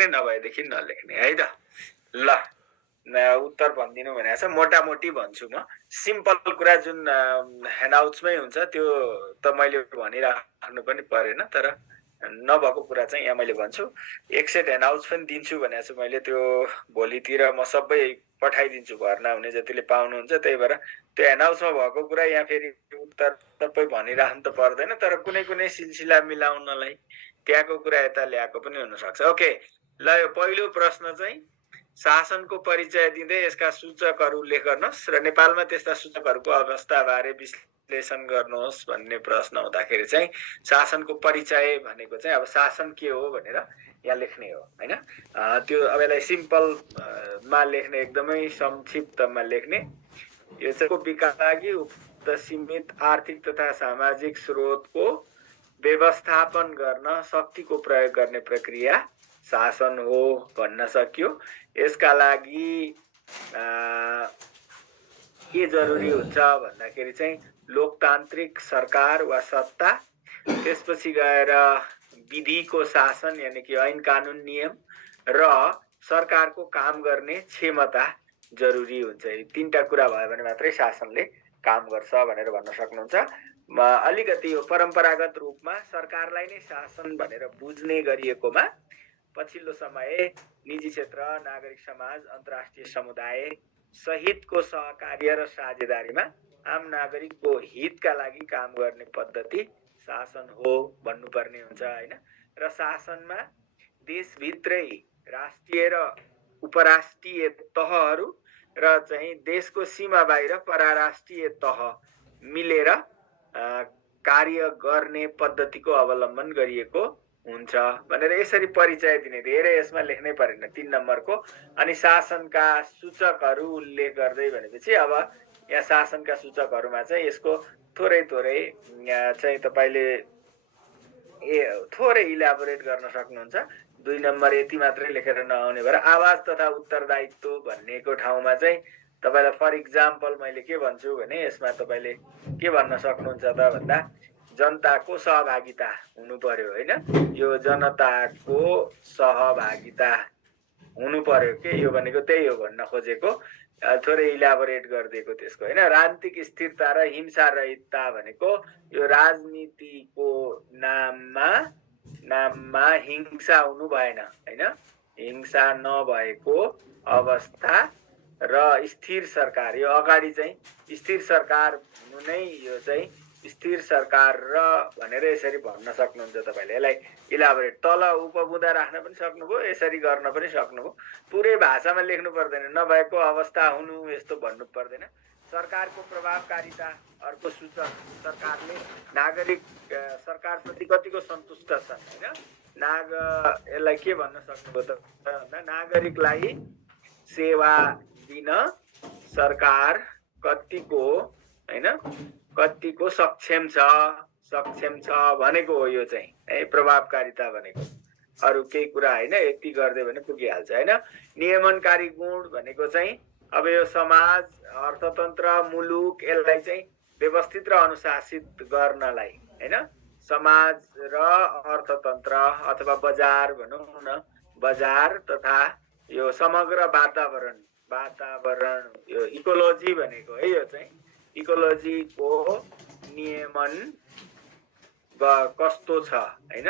लेख्ने नभएदेखि नलेख्ने है त। ल उत्तर भनिदिनु भनेको छ, मोटामोटी भन्छु म। सिम्पल कुरा जुन ह्यान्डआउट्समै हुन्छ त्यो त मैले भनिराख्नु पनि परेन, तर नभएको कुरा चाहिँ यहाँ मैले भन्छु। एक सेट ह्यान्डआउट्स पनि दिन्छु भनेको छु मैले, त्यो भोलितिर म सबै पठाइदिन्छु, भर्ना हुने जतिले पाउनुहुन्छ। त्यही भएर त्यो ह्यान्डआउट्समा भएको कुरा यहाँ फेरि उत्तर सबै भनिराख्नु त पर्दैन, तर कुनै कुनै सिलसिला मिलाउनलाई त्यहाँको कुरा यता ल्याएको पनि हुनसक्छ। ओके, ल यो पहिलो प्रश्न चाहिँ शासनको परिचय दिँदै यसका सूचकहरू उल्लेख गर्नुहोस् र नेपालमा त्यस्ता सूचकहरूको अवस्थाबारे विश्लेषण गर्नुहोस् भन्ने प्रश्न हुँदाखेरि चाहिँ शासनको परिचय भनेको चाहिँ अब शासन के हो भनेर यहाँ लेख्ने हो हैन। त्यो अब यसलाई सिम्पलमा लेख्ने, एकदमै संक्षिप्तमा लेख्ने। यो चाहिँ विकासका लागि उक्त सीमित आर्थिक तथा सामाजिक स्रोतको व्यवस्थापन गर्न शक्तिको प्रयोग गर्ने प्रक्रिया शासन हो भन्न सकियो। यसका लागि के जरुरी हुन्छ भन्दाखेरि चाहिँ लोकतान्त्रिक सरकार वा सत्ता, त्यसपछि गएर विधिको शासन यानि कि ऐन कानुन नियम र सरकारको काम गर्ने क्षमता जरुरी हुन्छ। यी तीनटा कुरा भयो भने मात्रै शासनले काम गर्छ भनेर भन्न सक्नुहुन्छ। अलिकति यो परम्परागत रूपमा सरकारलाई नै शासन भनेर बुझ्ने गरिएकोमा पछिल्लो समय निजी क्षेत्र, नागरिक समाज, अन्तर्राष्ट्रिय समुदाय सहितको सहकार्य र साझेदारीमा आम नागरिकको हितका लागि काम गर्ने पद्धति शासन हो भन्नुपर्ने हुन्छ हैन। र शासनमा देशभित्रै राष्ट्रिय र उपराष्ट्रिय तहहरू र चाहिँ देशको सीमा बाहिर पराराष्ट्रिय तह मिलेर कार्य गर्ने पद्धतिको अवलम्बन गरिएको हुन्छ भनेर यसरी परिचय दिने। धेरै यसमा लेख्नै परेन, 3 नम्बरको। अनि शासनका सूचकहरू उल्लेख गर्दै भनेपछि अब यहाँ शासनका सूचकहरूमा चाहिँ यसको थोरै चाहिँ तपाईले थोरै इलाबोरेट गर्न सक्नुहुन्छ। 2 नम्बर यति मात्रै लेखेर नआउने भएर आवाज तथा उत्तरदायित्व भन्नेको ठाउँमा चाहिँ तपाईलाई फर इक्जाम्पल मैले के भन्छु भने यसमा तपाईले के भन्न सक्नुहुन्छ त भन्दा जनताको सहभागिता हुनु पर्यो हैन। यो जनताको सहभागिता हुनु पर्यो के, यो भनेको त्यही हो भन्न खोजेको, थोरै इलाबोरेट गरिदिएको त्यसको हैन। राजनीतिक स्थिरता र हिंसा रहितता भनेको यो राजनीतिको नाममा हिंसा हुनु भएन हैन। हिंसा नभएको अवस्था र स्थिर सरकार, यो अगाडि चाहिँ स्थिर सरकार हुनु नै यो चाहिँ स्थिर सरकार र भनेर यसरी भन्न सक्नुहुन्छ तपाईले। यसलाई इलाबोरेट तल उपबुदा राख्न पनि सक्नुभयो, यसरी गर्न पनि सक्नुभयो। पुरै भाषामा लेख्नु पर्दैन, नभएको अवस्था हुनु यस्तो भन्नु पर्दैन। सरकारको प्रभावकारिता अर्को सूचक, सरकारले नागरिक सरकारप्रति कतिको सन्तुष्ट छन् हैन। यसलाई के भन्न सक्नुभयो त भन्दा नागरिकलाई सेवा दिन सरकार कतिको हैन कतिको सक्षम छ भनेको हो यो चाहिँ है प्रभावकारिता भनेको। अरु केही कुरा हैन, यति गर्दै भने पुगिहाल्छ हैन। नियमनकारी गुण भनेको चाहिँ अब यो समाज, अर्थतन्त्र, मुलुक यसलाई चाहिँ व्यवस्थित र अनुशासित गर्नलाई हैन, समाज र अर्थतन्त्र अथवा बजार भनौं न, बजार तथा यो समग्र वातावरण यो इकोलोजी भनेको है, यो चाहिँ इकोलोजीको नियमन कस्तो छ हैन।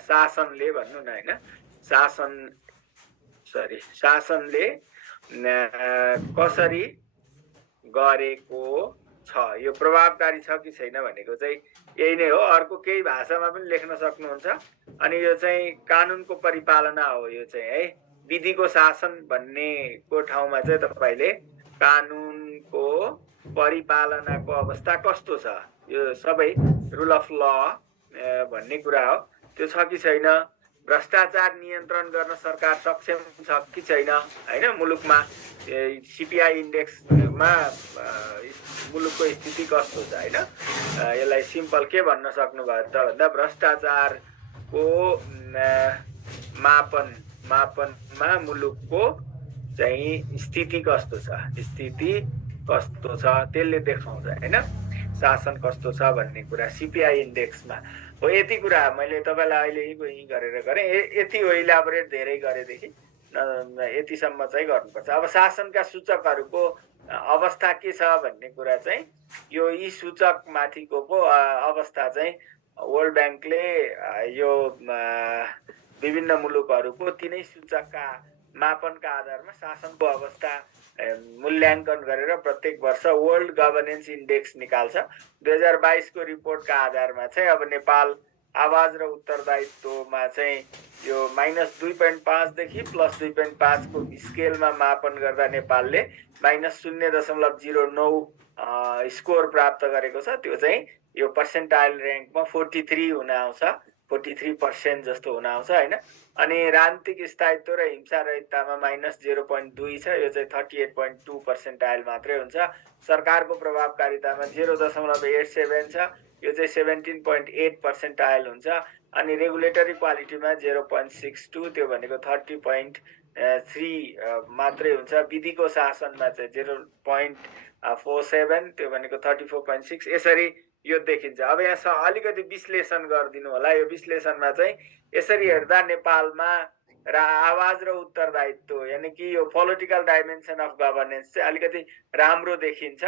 शासनले भन्नु न हैन, शासनले कसरी गरेको छ, यो प्रभावकारी छ कि छैन भनेको चाहिँ यही नै हो। अर्को केही भाषामा पनि लेख्न सक्नुहुन्छ। अनि यो चाहिँ कानुनको परिपालना हो, यो चाहिँ है विधिको शासन भन्नेको ठाउँमा चाहिँ तपाईले कानुनको परिपालनाको अवस्था कस्तो छ, यो सबै रुल अफ ल भन्ने कुरा हो, त्यो छ कि छैन। भ्रष्टाचार नियन्त्रण गर्न सरकार सक्षम छ कि छैन हैन। मुलुकमा सीपीआई इन्डेक्समा मुलुकको स्थिति कस्तो छ हैन। यसलाई सिम्पल के भन्न सक्नुभयो त भन्दा भ्रष्टाचारको मापनमा मुलुकको चाहिँ स्थिति कस्तो छ, त्यसले देखाउँछ हैन शासन कस्तो छ भन्ने कुरा सीपीआई इन्डेक्समा। हो। यति कुरा मैले तपाईँलाई अहिले यही गरेर गरेँ, यति हो इलाबोरेट धेरै गरेदेखि यतिसम्म चाहिँ गर्नुपर्छ। अब शासनका सूचकहरूको अवस्था के छ भन्ने कुरा चाहिँ यो यी सूचक माथिको पो अवस्था चाहिँ वर्ल्ड ब्याङ्कले यो विभिन्न मुलुकहरूको तिनै सूचकका मापनका आधारमा शासनको अवस्था मूल्याङ्कन गरेर प्रत्येक वर्ष वर्ल्ड गभर्नेन्स इन्डेक्स निकाल्छ। 2022 को रिपोर्टका आधारमा चाहिँ अब नेपाल आवाज र उत्तरदायित्वमा चाहिँ यो -2.5 देखि +2.5 को स्केलमा मापन गर्दा नेपालले -0.09 स्कोर प्राप्त गरेको छ। त्यो चाहिँ यो पर्सेन्टाइल र्याङ्कमा 43 हुन आउँछ, 43% जस्तो हुन आउँछ हैन। अनि राजनीतिक स्थायित्व र हिंसा रहिततामा -0.2 छ, यो चाहिँ 38.2 पर्सेन्टाइल मात्रै हुन्छ। सरकारको प्रभावकारितामा 0.87 छ, यो चाहिँ 17.8 पर्सेन्टाइल हुन्छ। अनि रेगुलेटरी क्वालिटीमा 0.62, त्यो भनेको 30.3 मात्रै हुन्छ। विधिको शासनमा चाहिँ 0.47, त्यो भनेको 34.6, यसरी यो देखिन्छ। अब यहाँ अलिकति विश्लेषण गरिदिनु होला। यो विश्लेषणमा चाहिँ यसरी हेर्दा नेपालमा आवाज र उत्तरदायित्व यानी कि यो पोलिटिकल डाइमेन्सन अफ गभर्नेन्स चाहिँ अलिकति राम्रो देखिन्छ।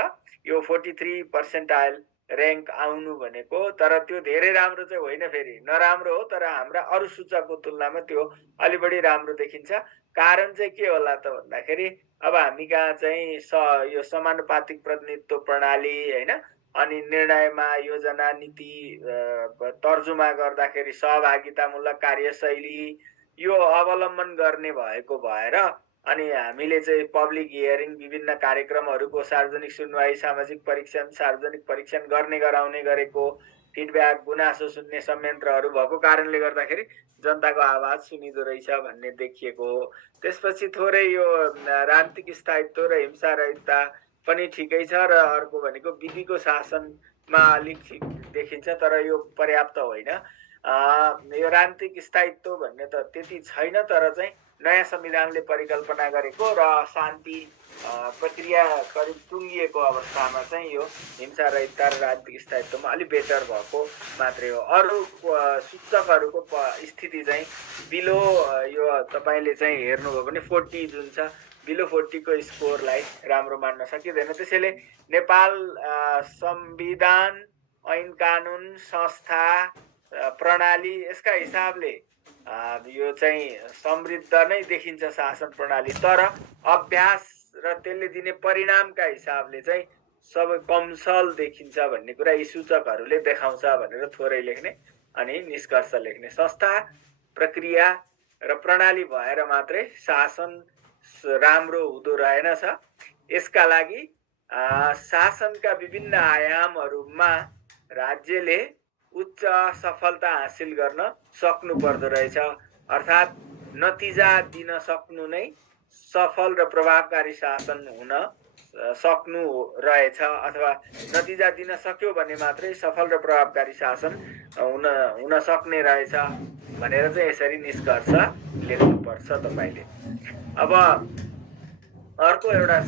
यो 43 पर्सेन्टाइल र्याङ्क आउनु भनेको, तर त्यो धेरै राम्रो चाहिँ होइन, फेरि नराम्रो हो, तर हाम्रा अरू सूचकको तुलनामा त्यो अलि बढी राम्रो देखिन्छ। कारण चाहिँ के होला त भन्दाखेरि अब हामी कहाँ चाहिँ यो समानुपातिक प्रतिनिधित्व प्रणाली हैन, अनि निर्णयमा योजना नीति तर्जुमा गर्दाखेरि सहभागितामूलक कार्यशैली यो अवलम्बन गर्ने भएको भएर अनि हामीले चाहिँ पब्लिक हियरिङ, विभिन्न कार्यक्रमहरूको सार्वजनिक सुनवाई, सामाजिक परीक्षण, सार्वजनिक परीक्षण गर्ने गराउने गरेको, फिडब्याक गुनासो सुन्ने संयन्त्रहरू भएको कारणले गर्दाखेरि जनताको आवाज सुनिदो रहेछ भन्ने देखिएको हो। त्यसपछि थोरै यो राजनीतिक स्थायित्व र हिंसा रहितता पनि ठिकै छ, र अर्को भनेको विधिको शासनमा अलिक ठिक देखिन्छ, तर यो पर्याप्त होइन। यो राजनीतिक स्थायित्व भन्ने त त्यति छैन, तर चाहिँ नयाँ संविधानले परिकल्पना गरेको र शान्ति प्रक्रिया करिब टुङ्गिएको अवस्थामा चाहिँ यो हिंसा रहितता र राजनीतिक स्थायित्वमा अलिक बेटर भएको मात्रै हो। अरू सूचकहरूको स्थिति चाहिँ बिलो यो तपाईँले चाहिँ हेर्नुभयो भने 40 जुन छ, बिलो 40 को स्कोरलाई राम्रो मान्न सकिँदैन। त्यसैले नेपाल संविधान, ऐन कानुन, संस्था, प्रणाली यसका हिसाबले यो चाहिँ समृद्ध नै देखिन्छ शासन प्रणाली, तर अभ्यास र त्यसले दिने परिणामका हिसाबले चाहिँ सबै कमसल देखिन्छ भन्ने कुरा यी सूचकहरूले देखाउँछ भनेर थोरै लेख्ने अनि निष्कर्ष लेख्ने। संस्था, प्रक्रिया र प्रणाली भएर मात्रै शासन राम्रो हुँदो रहेनछ। यसका लागि शासनका विभिन्न आयामहरूमा राज्यले उच्च सफलता हासिल गर्न सक्नु पर्दो रहेछ, अर्थात् नतिजा दिन सक्नु नै सफल र प्रभावकारी शासन हुन सक्नु रहेछ, अथवा नतिजा दिन सक्यो भने मात्रै सफल र प्रभावकारी शासन हुन सक्ने रहेछ भनेर चाहिँ यसरी निष्कर्ष लेख्नुपर्छ तपाईले। अब अर्को एउटा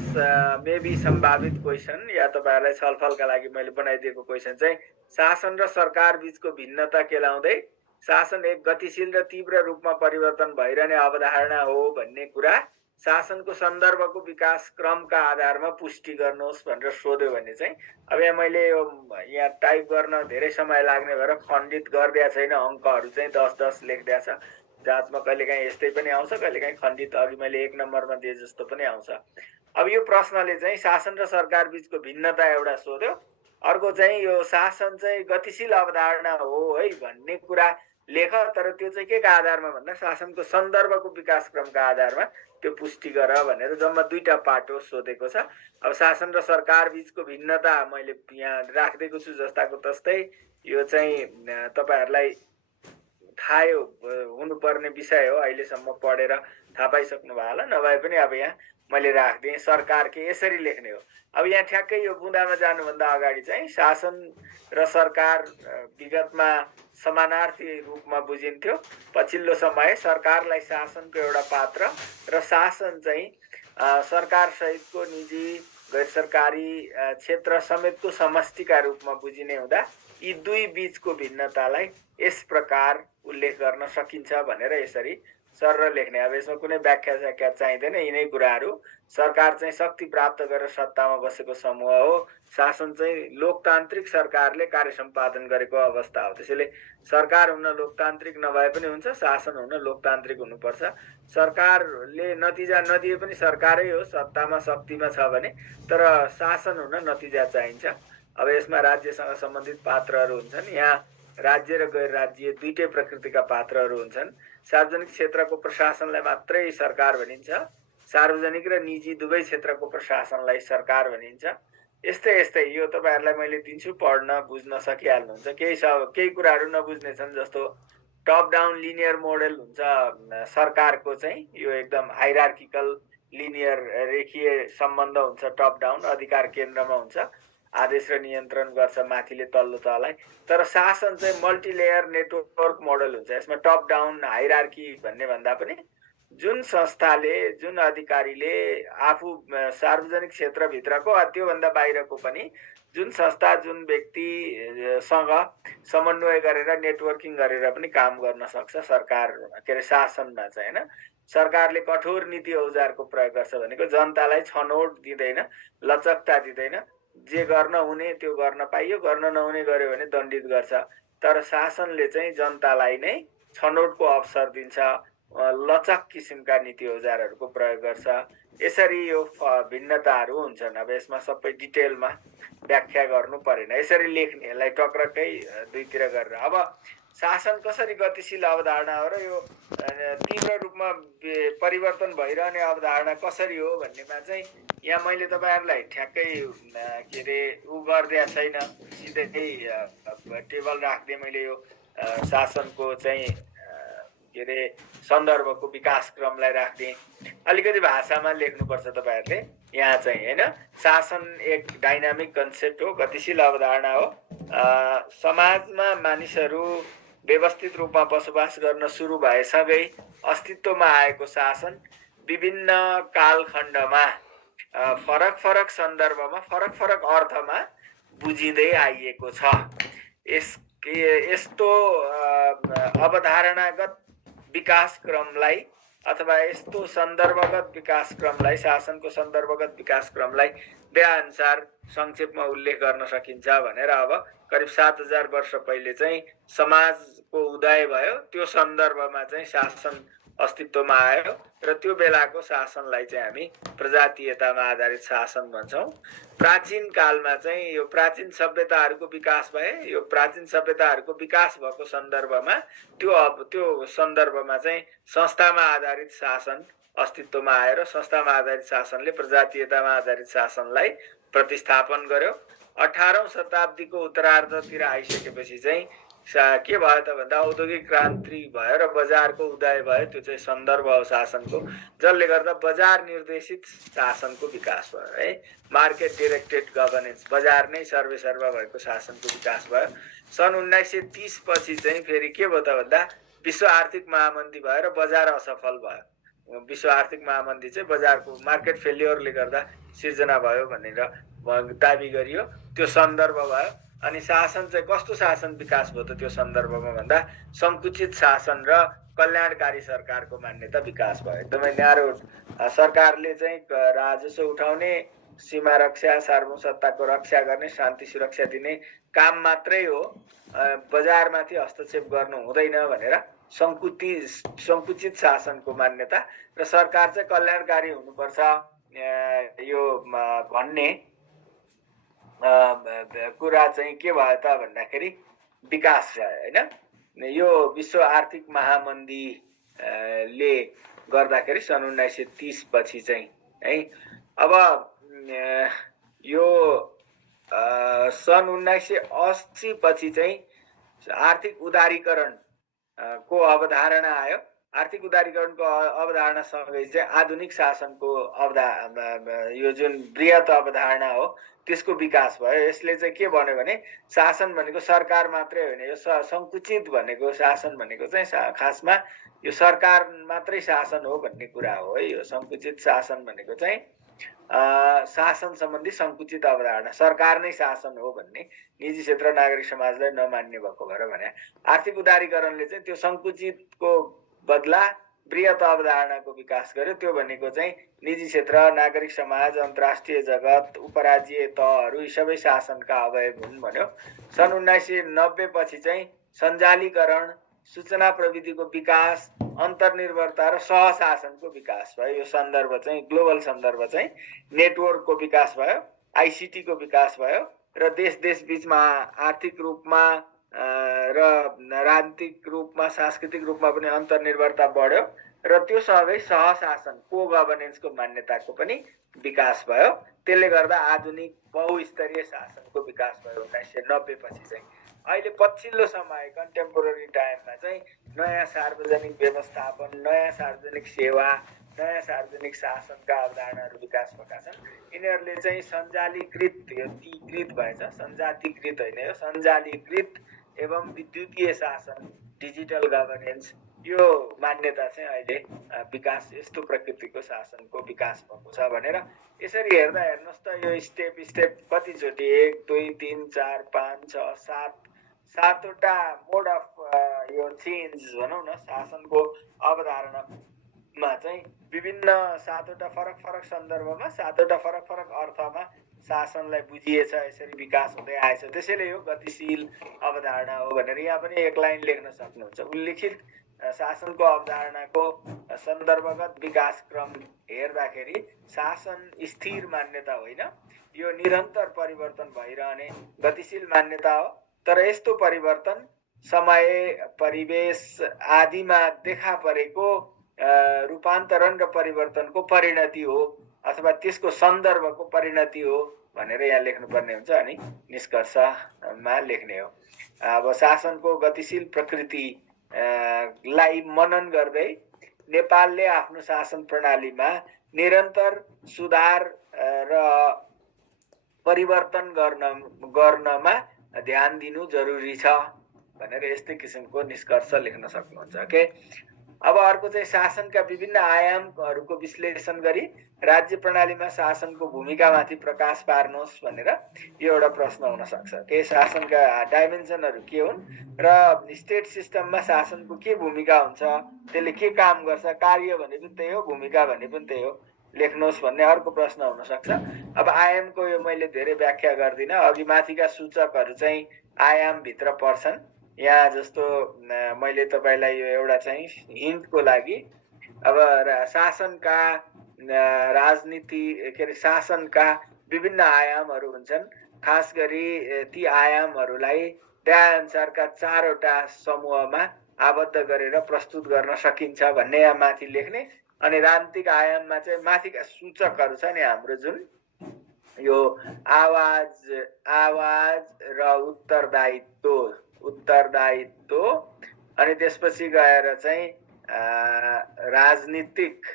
मेबी सम्भावित क्वेसन या तपाईहरुलाई छलफलका लागि मैले बनाइदिएको क्वेसन चाहिँ शासन र सरकार बीचको भिन्नता केलाउँदै शासन एक गतिशील र तीव्र रूपमा परिवर्तन भइरहने अवधारणा हो भन्ने कुरा शासनको सन्दर्भको विकास क्रमका आधारमा पुष्टि गर्नुहोस् भनेर सोध्यो भने चाहिँ अब यहाँ मैले यहाँ टाइप गर्न धेरै समय लाग्ने भएर खण्डित गरिदिएको छैन। अङ्कहरू चाहिँ 10-10 लेखिदिएको छ। जाँचमा कहिलेकाहीँ यस्तै पनि आउँछ, कहिलेकाहीँ खण्डित अघि मैले 1 नम्बरमा दिए जस्तो पनि आउँछ। अब यो प्रश्नले चाहिँ शासन र सरकार बीचको भिन्नता एउटा सोध्यो, अर्को चाहिँ यो शासन चाहिँ गतिशील अवधारणा हो है भन्ने कुरा लेख, तर त्यो चाहिँ के का आधारमा भन्दा शासनको सन्दर्भको विकास क्रमका आधारमा त्यो पुष्टि गर भनेर जम्मा 2टा पाटो सोधेको छ। अब शासन र सरकार बीचको भिन्नता मैले यहाँ राख्दिएको छु जस्ताको तस्तै, यो चाहिँ तपाईहरुलाई थाहा हुनुपर्ने विषय हो, अहिलेसम्म पढेर थाहा पाइसक्नु भयो होला, नभए पनि अब यहाँ मैले राख्दिएँ सरकार के यसरी लेख्ने हो। अब यहाँ ठ्याक्कै यो बुँदामा जानुभन्दा अगाडि चाहिँ शासन र सरकार विगतमा समानार्थी रूपमा बुझिन्थ्यो। पछिल्लो समय सरकारलाई शासनको एउटा पात्र र शासन चाहिँ सरकार सहितको निजी गैर सरकारी क्षेत्र समेतको समष्टिका रूपमा बुझिने हुँदा यी दुई बीचको भिन्नतालाई यस प्रकार उल्लेख गर्न सकिन्छ भनेर यसरी सरर लेख्ने। अब यसमा कुनै व्याख्या चाहिँदैन। यिनै कुराहरू सरकार चाहिँ शक्ति प्राप्त गरेर सत्तामा बसेको समूह हो, शासन चाहिँ लोकतान्त्रिक सरकारले कार्य सम्पादन गरेको अवस्था हो। त्यसैले सरकार हुन लोकतान्त्रिक नभए पनि हुन्छ, शासन हुन लोकतान्त्रिक हुनुपर्छ। सरकारले नतिजा नदिए पनि सरकारै हो, सत्तामा शक्तिमा छ भने, तर शासन हुन नतिजा चाहिन्छ। अब यसमा राज्यसँग सम्बन्धित पात्रहरू हुन्छन्। यहाँ राज्य र गैर राज्य दुईटै प्रकृतिका पात्रहरू हुन्छन्। सार्वजनिक क्षेत्रको प्रशासनलाई मात्रै सरकार भनिन्छ, सार्वजनिक र निजी दुवै क्षेत्रको प्रशासनलाई सरकार भनिन्छ। यस्तै यो तपाईहरुलाई मैले दिन्छु, पढ्न बुझ्न सकिहाल्नुहुन्छ। केही कुराहरू नबुझ्ने छन्, जस्तो टप डाउन लिनियर मोडल हुन्छ सरकारको चाहिँ, यो एकदम हाइरार्किकल लिनियर रेखीय सम्बन्ध हुन्छ। टप डाउन अधिकार केन्द्रमा हुन्छ, आदेश र नियन्त्रण गर्छ माथिले तल्लो तहलाई। तर शासन चाहिँ मल्टिलेयर नेटवर्क मोडल हुन्छ। यसमा टप डाउन हाइरार्की भन्ने भन्दा पनि जुन संस्थाले, जुन अधिकारीले आफू सार्वजनिक क्षेत्रभित्रको त्योभन्दा बाहिरको पनि जुन संस्था, जुन व्यक्तिसँग समन्वय गरेर नेटवर्किङ गरेर पनि काम गर्न सक्छ सरकार, के अरे शासनमा चाहिँ, हैन। सरकारले कठोर नीति औजारको प्रयोग गर्छ भनेको जनतालाई छनौट दिँदैन, लचकता दिँदैन। जे गर्न हुने त्यो गर्न पाइयो, गर्न नहुने गर्यो भने दण्डित गर्छ। तर शासनले चाहिँ जनतालाई नै छनौटको अवसर दिन्छ, लचक किसिमका नीति औजारहरूको प्रयोग गर्छ। यसरी यो भिन्नताहरू हुन्छन्। अब यसमा सबै डिटेलमा व्याख्या गर्नु परेन, यसरी लेख्ने, यसलाई टक्रक्कै दुईतिर गरेर। अब शासन कसरी गतिशील अवधारणा हो र यो तीव्र रूपमा परिवर्तन भइरहने अवधारणा कसरी हो भन्नेमा चाहिँ यहाँ मैले तपाईहरुलाई ठ्याक्कै के अरे गरिदिया छैन, सिधै टेबल राख्दै मैले यो शासनको चाहिँ के अरे सन्दर्भको विकास क्रमलाई राख्ने। अलिकति भाषामा लेख्नुपर्छ तपाईहरुले यहाँ चाहिँ, हैन। शासन एक डाइनामिक कन्सेप्ट हो, गतिशील अवधारणा हो। समाजमा मानिसहरू व्यवस्थित रूपमा बसोबास गर्न सुरु भएसँगै अस्तित्वमा आएको शासन विभिन्न कालखण्डमा फरक फरक सन्दर्भमा फरक फरक अर्थमा बुझिँदै आइएको छ। यस्तो अवधारणागत विकास क्रमलाई अथवा यस्तो सन्दर्भगत विकास क्रमलाई, शासनको सन्दर्भगत विकास क्रमलाई व्याअनुसार संक्षेपमा उल्लेख गर्न सकिन्छ भनेर अब करिब 7000 वर्ष पहिले चाहिँ समाजको उदय भयो। त्यो सन्दर्भमा चाहिँ शासन अस्तित्वमा आयो र त्यो बेलाको शासनलाई चाहिँ हामी प्रजातीयतामा आधारित शासन भन्छौं। प्राचीन कालमा चाहिँ यो प्राचीन सभ्यताहरूको विकास भए, यो प्राचीन सभ्यताहरूको विकास भएको सन्दर्भमा त्यो सन्दर्भमा चाहिँ संस्थामा आधारित शासन अस्तित्वमा आयो र संस्थामा आधारित शासनले प्रजातीयतामा आधारित शासनलाई प्रतिस्थापन गर्यो। 18औं शताब्दीको उत्तरार्धतिर आइसकेपछि चाहिँ के भयो त भन्दा औद्योगिक क्रान्ति भयो र बजारको उदय भयो। त्यो चाहिँ सन्दर्भ हो शासनको, जसले गर्दा बजार निर्देशित शासनको विकास भयो, है। मार्केट डाइरेक्टेड गभर्नेन्स, बजार नै सर्वेसर्वा भएको शासनको विकास भयो। सन् 1930 पछि चाहिँ फेरि के भयो त भन्दा विश्व आर्थिक महामन्दी भयो र बजार असफल भयो। विश्व आर्थिक महामन्दी चाहिँ बजारको मार्केट फेलियरले गर्दा सिर्जना भयो भनेर दाबी गरियो। त्यो सन्दर्भ भयो। अनि शासन चाहिँ कस्तो शासन विकास भयो त त्यो सन्दर्भमा भन्दा संकुचित शासन र कल्याणकारी सरकारको मान्यता विकास भयो। एकदमै न्यारो सरकारले चाहिँ राजस्व उठाउने, सीमा रक्षा, सार्वभौम सत्ताको रक्षा गर्ने, शान्ति सुरक्षा दिने काम मात्रै हो, बजारमाथि हस्तक्षेप गर्नु हुँदैन भनेर संकुचित शासनको मान्यता र सरकार चाहिँ कल्याणकारी हुनुपर्छ यो भन्ने कुरा चाहिँ के भयो त भन्दाखेरि विकास भयो, हैन। यो विश्व आर्थिक महामन्दी ले गर्दाखेरि सन् 1930 पछि चाहिँ, है। अब यो सन् 1980 पछि चाहिँ आर्थिक उदारीकरण को अवधारणा आयो। आर्थिक उदारीकरणको अवधारणा सँगै चाहिँ आधुनिक शासनको यो जुन बृहत अवधारणा हो त्यसको विकास भयो। यसले चाहिँ के भन्यो भने शासन भनेको सरकार मात्रै होइन, यो संकुचित भनेको शासन भनेको चाहिँ खासमा यो सरकार मात्रै शासन हो भन्ने कुरा हो, है। यो संकुचित शासन भनेको चाहिँ शासन सम्बन्धी संकुचित अवधारणा, सरकार नै शासन हो भन्ने निजी क्षेत्र नागरिक समाजलाई नमान्ने भएको भएर भने आर्थिक उदारीकरणले चाहिँ त्यो संकुचितको बदला बृहत अवधारणाको विकास गर्यो। त्यो भनेको चाहिँ निजी क्षेत्र, नागरिक समाज, अन्तर्राष्ट्रिय जगत, उपराज्यीय तहहरू यी सबै शासनका अवयव हुन् भन्यो। सन् 1990 पछि चाहिँ सञ्जालीकरण, सूचना प्रविधिको विकास, अन्तर्निर्भरता र सहशासनको विकास भयो। यो सन्दर्भ चाहिँ ग्लोबल सन्दर्भ चाहिँ नेटवर्कको विकास भयो, आइसिटीको विकास भयो र देश बीचमा आर्थिक रूपमा र राजनीतिक रूपमा, सांस्कृतिक रूपमा पनि अन्तर्निर्भरता बढ्यो र त्यो सँगै सहशासन, को गभर्नेन्सको मान्यताको पनि विकास भयो। त्यसले गर्दा आधुनिक बहुस्तरीय शासनको विकास भयो 1990 पछि चाहिँ। अहिले पछिल्लो समय कन्टेम्पोरेरी टाइममा चाहिँ नयाँ सार्वजनिक व्यवस्थापन, नयाँ सार्वजनिक सेवा, नयाँ सार्वजनिक शासनका अवधारणाहरू विकास भएका छन्। यिनीहरूले चाहिँ सञ्जालीकृत, यो तीकृत भएछ, सञ्जातीकृत होइन, यो सञ्जालीकृत एवं विद्युतीय शासन, डिजिटल गभर्नेन्स, यो मान्यता चाहिँ अहिले विकास, यस्तो प्रकृतिको शासनको विकास भएको छ भनेर यसरी हेर्दा हेर्नुहोस् त यो स्टेप कतिचोटि 1 2 3 4 5 6 7 सातवटा मोड अफ यो चेन्ज भनौँ न शासनको अवधारणामा चाहिँ विभिन्न सातवटा फरक सन्दर्भमा, सातवटा फरक अर्थमा शासनलाई बुझिएछ, यसरी विकास हुँदै आएछ। त्यसैले यो गतिशील अवधारणा हो भनेर यहाँ पनि एक लाइन लेख्न सक्नुहुन्छ। उल्लेखित शासनको अवधारणाको सन्दर्भगत विकास क्रम हेर्दाखेरि शासन स्थिर मान्यता होइन, यो निरन्तर परिवर्तन भइरहने गतिशील मान्यता हो। तर यस्तो परिवर्तन समय, परिवेश आदिमा देखा परेको रूपान्तरण र परिवर्तनको परिणति हो अथवा त्यसको सन्दर्भको परिणति हो भनेर यहाँ लेख्नुपर्ने हुन्छ अनि निष्कर्षमा लेख्ने हो। अब शासनको गतिशील प्रकृति लाई मनन गर्दै नेपालले आफ्नो शासन प्रणालीमा निरन्तर सुधार र परिवर्तन गर्नमा ध्यान दिनु जरुरी छ भनेर यस्तै किसिमको निष्कर्ष लेख्न सक्नुहुन्छ। ओके, अब अर्को चाहिँ शासनका विभिन्न आयामहरूको विश्लेषण गरी राज्य प्रणालीमा शासनको भूमिकामाथि प्रकाश पार्नुहोस् भनेर यो एउटा प्रश्न हुन सक्छ। के शासनका डाइमेन्सनहरू के हुन् र स्टेट सिस्टममा शासनको के भूमिका हुन्छ, त्यसले के काम गर्छ, कार्य भने पनि त्यही हो, भूमिका भने पनि त्यही हो, लेख्नुहोस् भन्ने अर्को प्रश्न हुन सक्छ। अब आयामको यो मैले धेरै व्याख्या गर्दिनँ, अघि माथिका सूचकहरू चाहिँ आयामभित्र पर्छन्। यहाँ जस्तो मैले तपाईलाई यो एउटा चाहिँ हिन्टको लागि अब शासनका राजनीति के अरे शासनका विभिन्न आयामहरू हुन्छन्। खास गरी ती आयामहरूलाई त्याअनुसारका 4वटा समूहमा आबद्ध गरेर प्रस्तुत गर्न सकिन्छ भन्ने यहाँ माथि लेख्ने। अनि राजनीतिक आयाममा चाहिँ माथिका सूचकहरू छ नि हाम्रो जुन यो आवाज र उत्तरदायित्व अनि त्यसपछि गएर चाहिँ राजनीतिक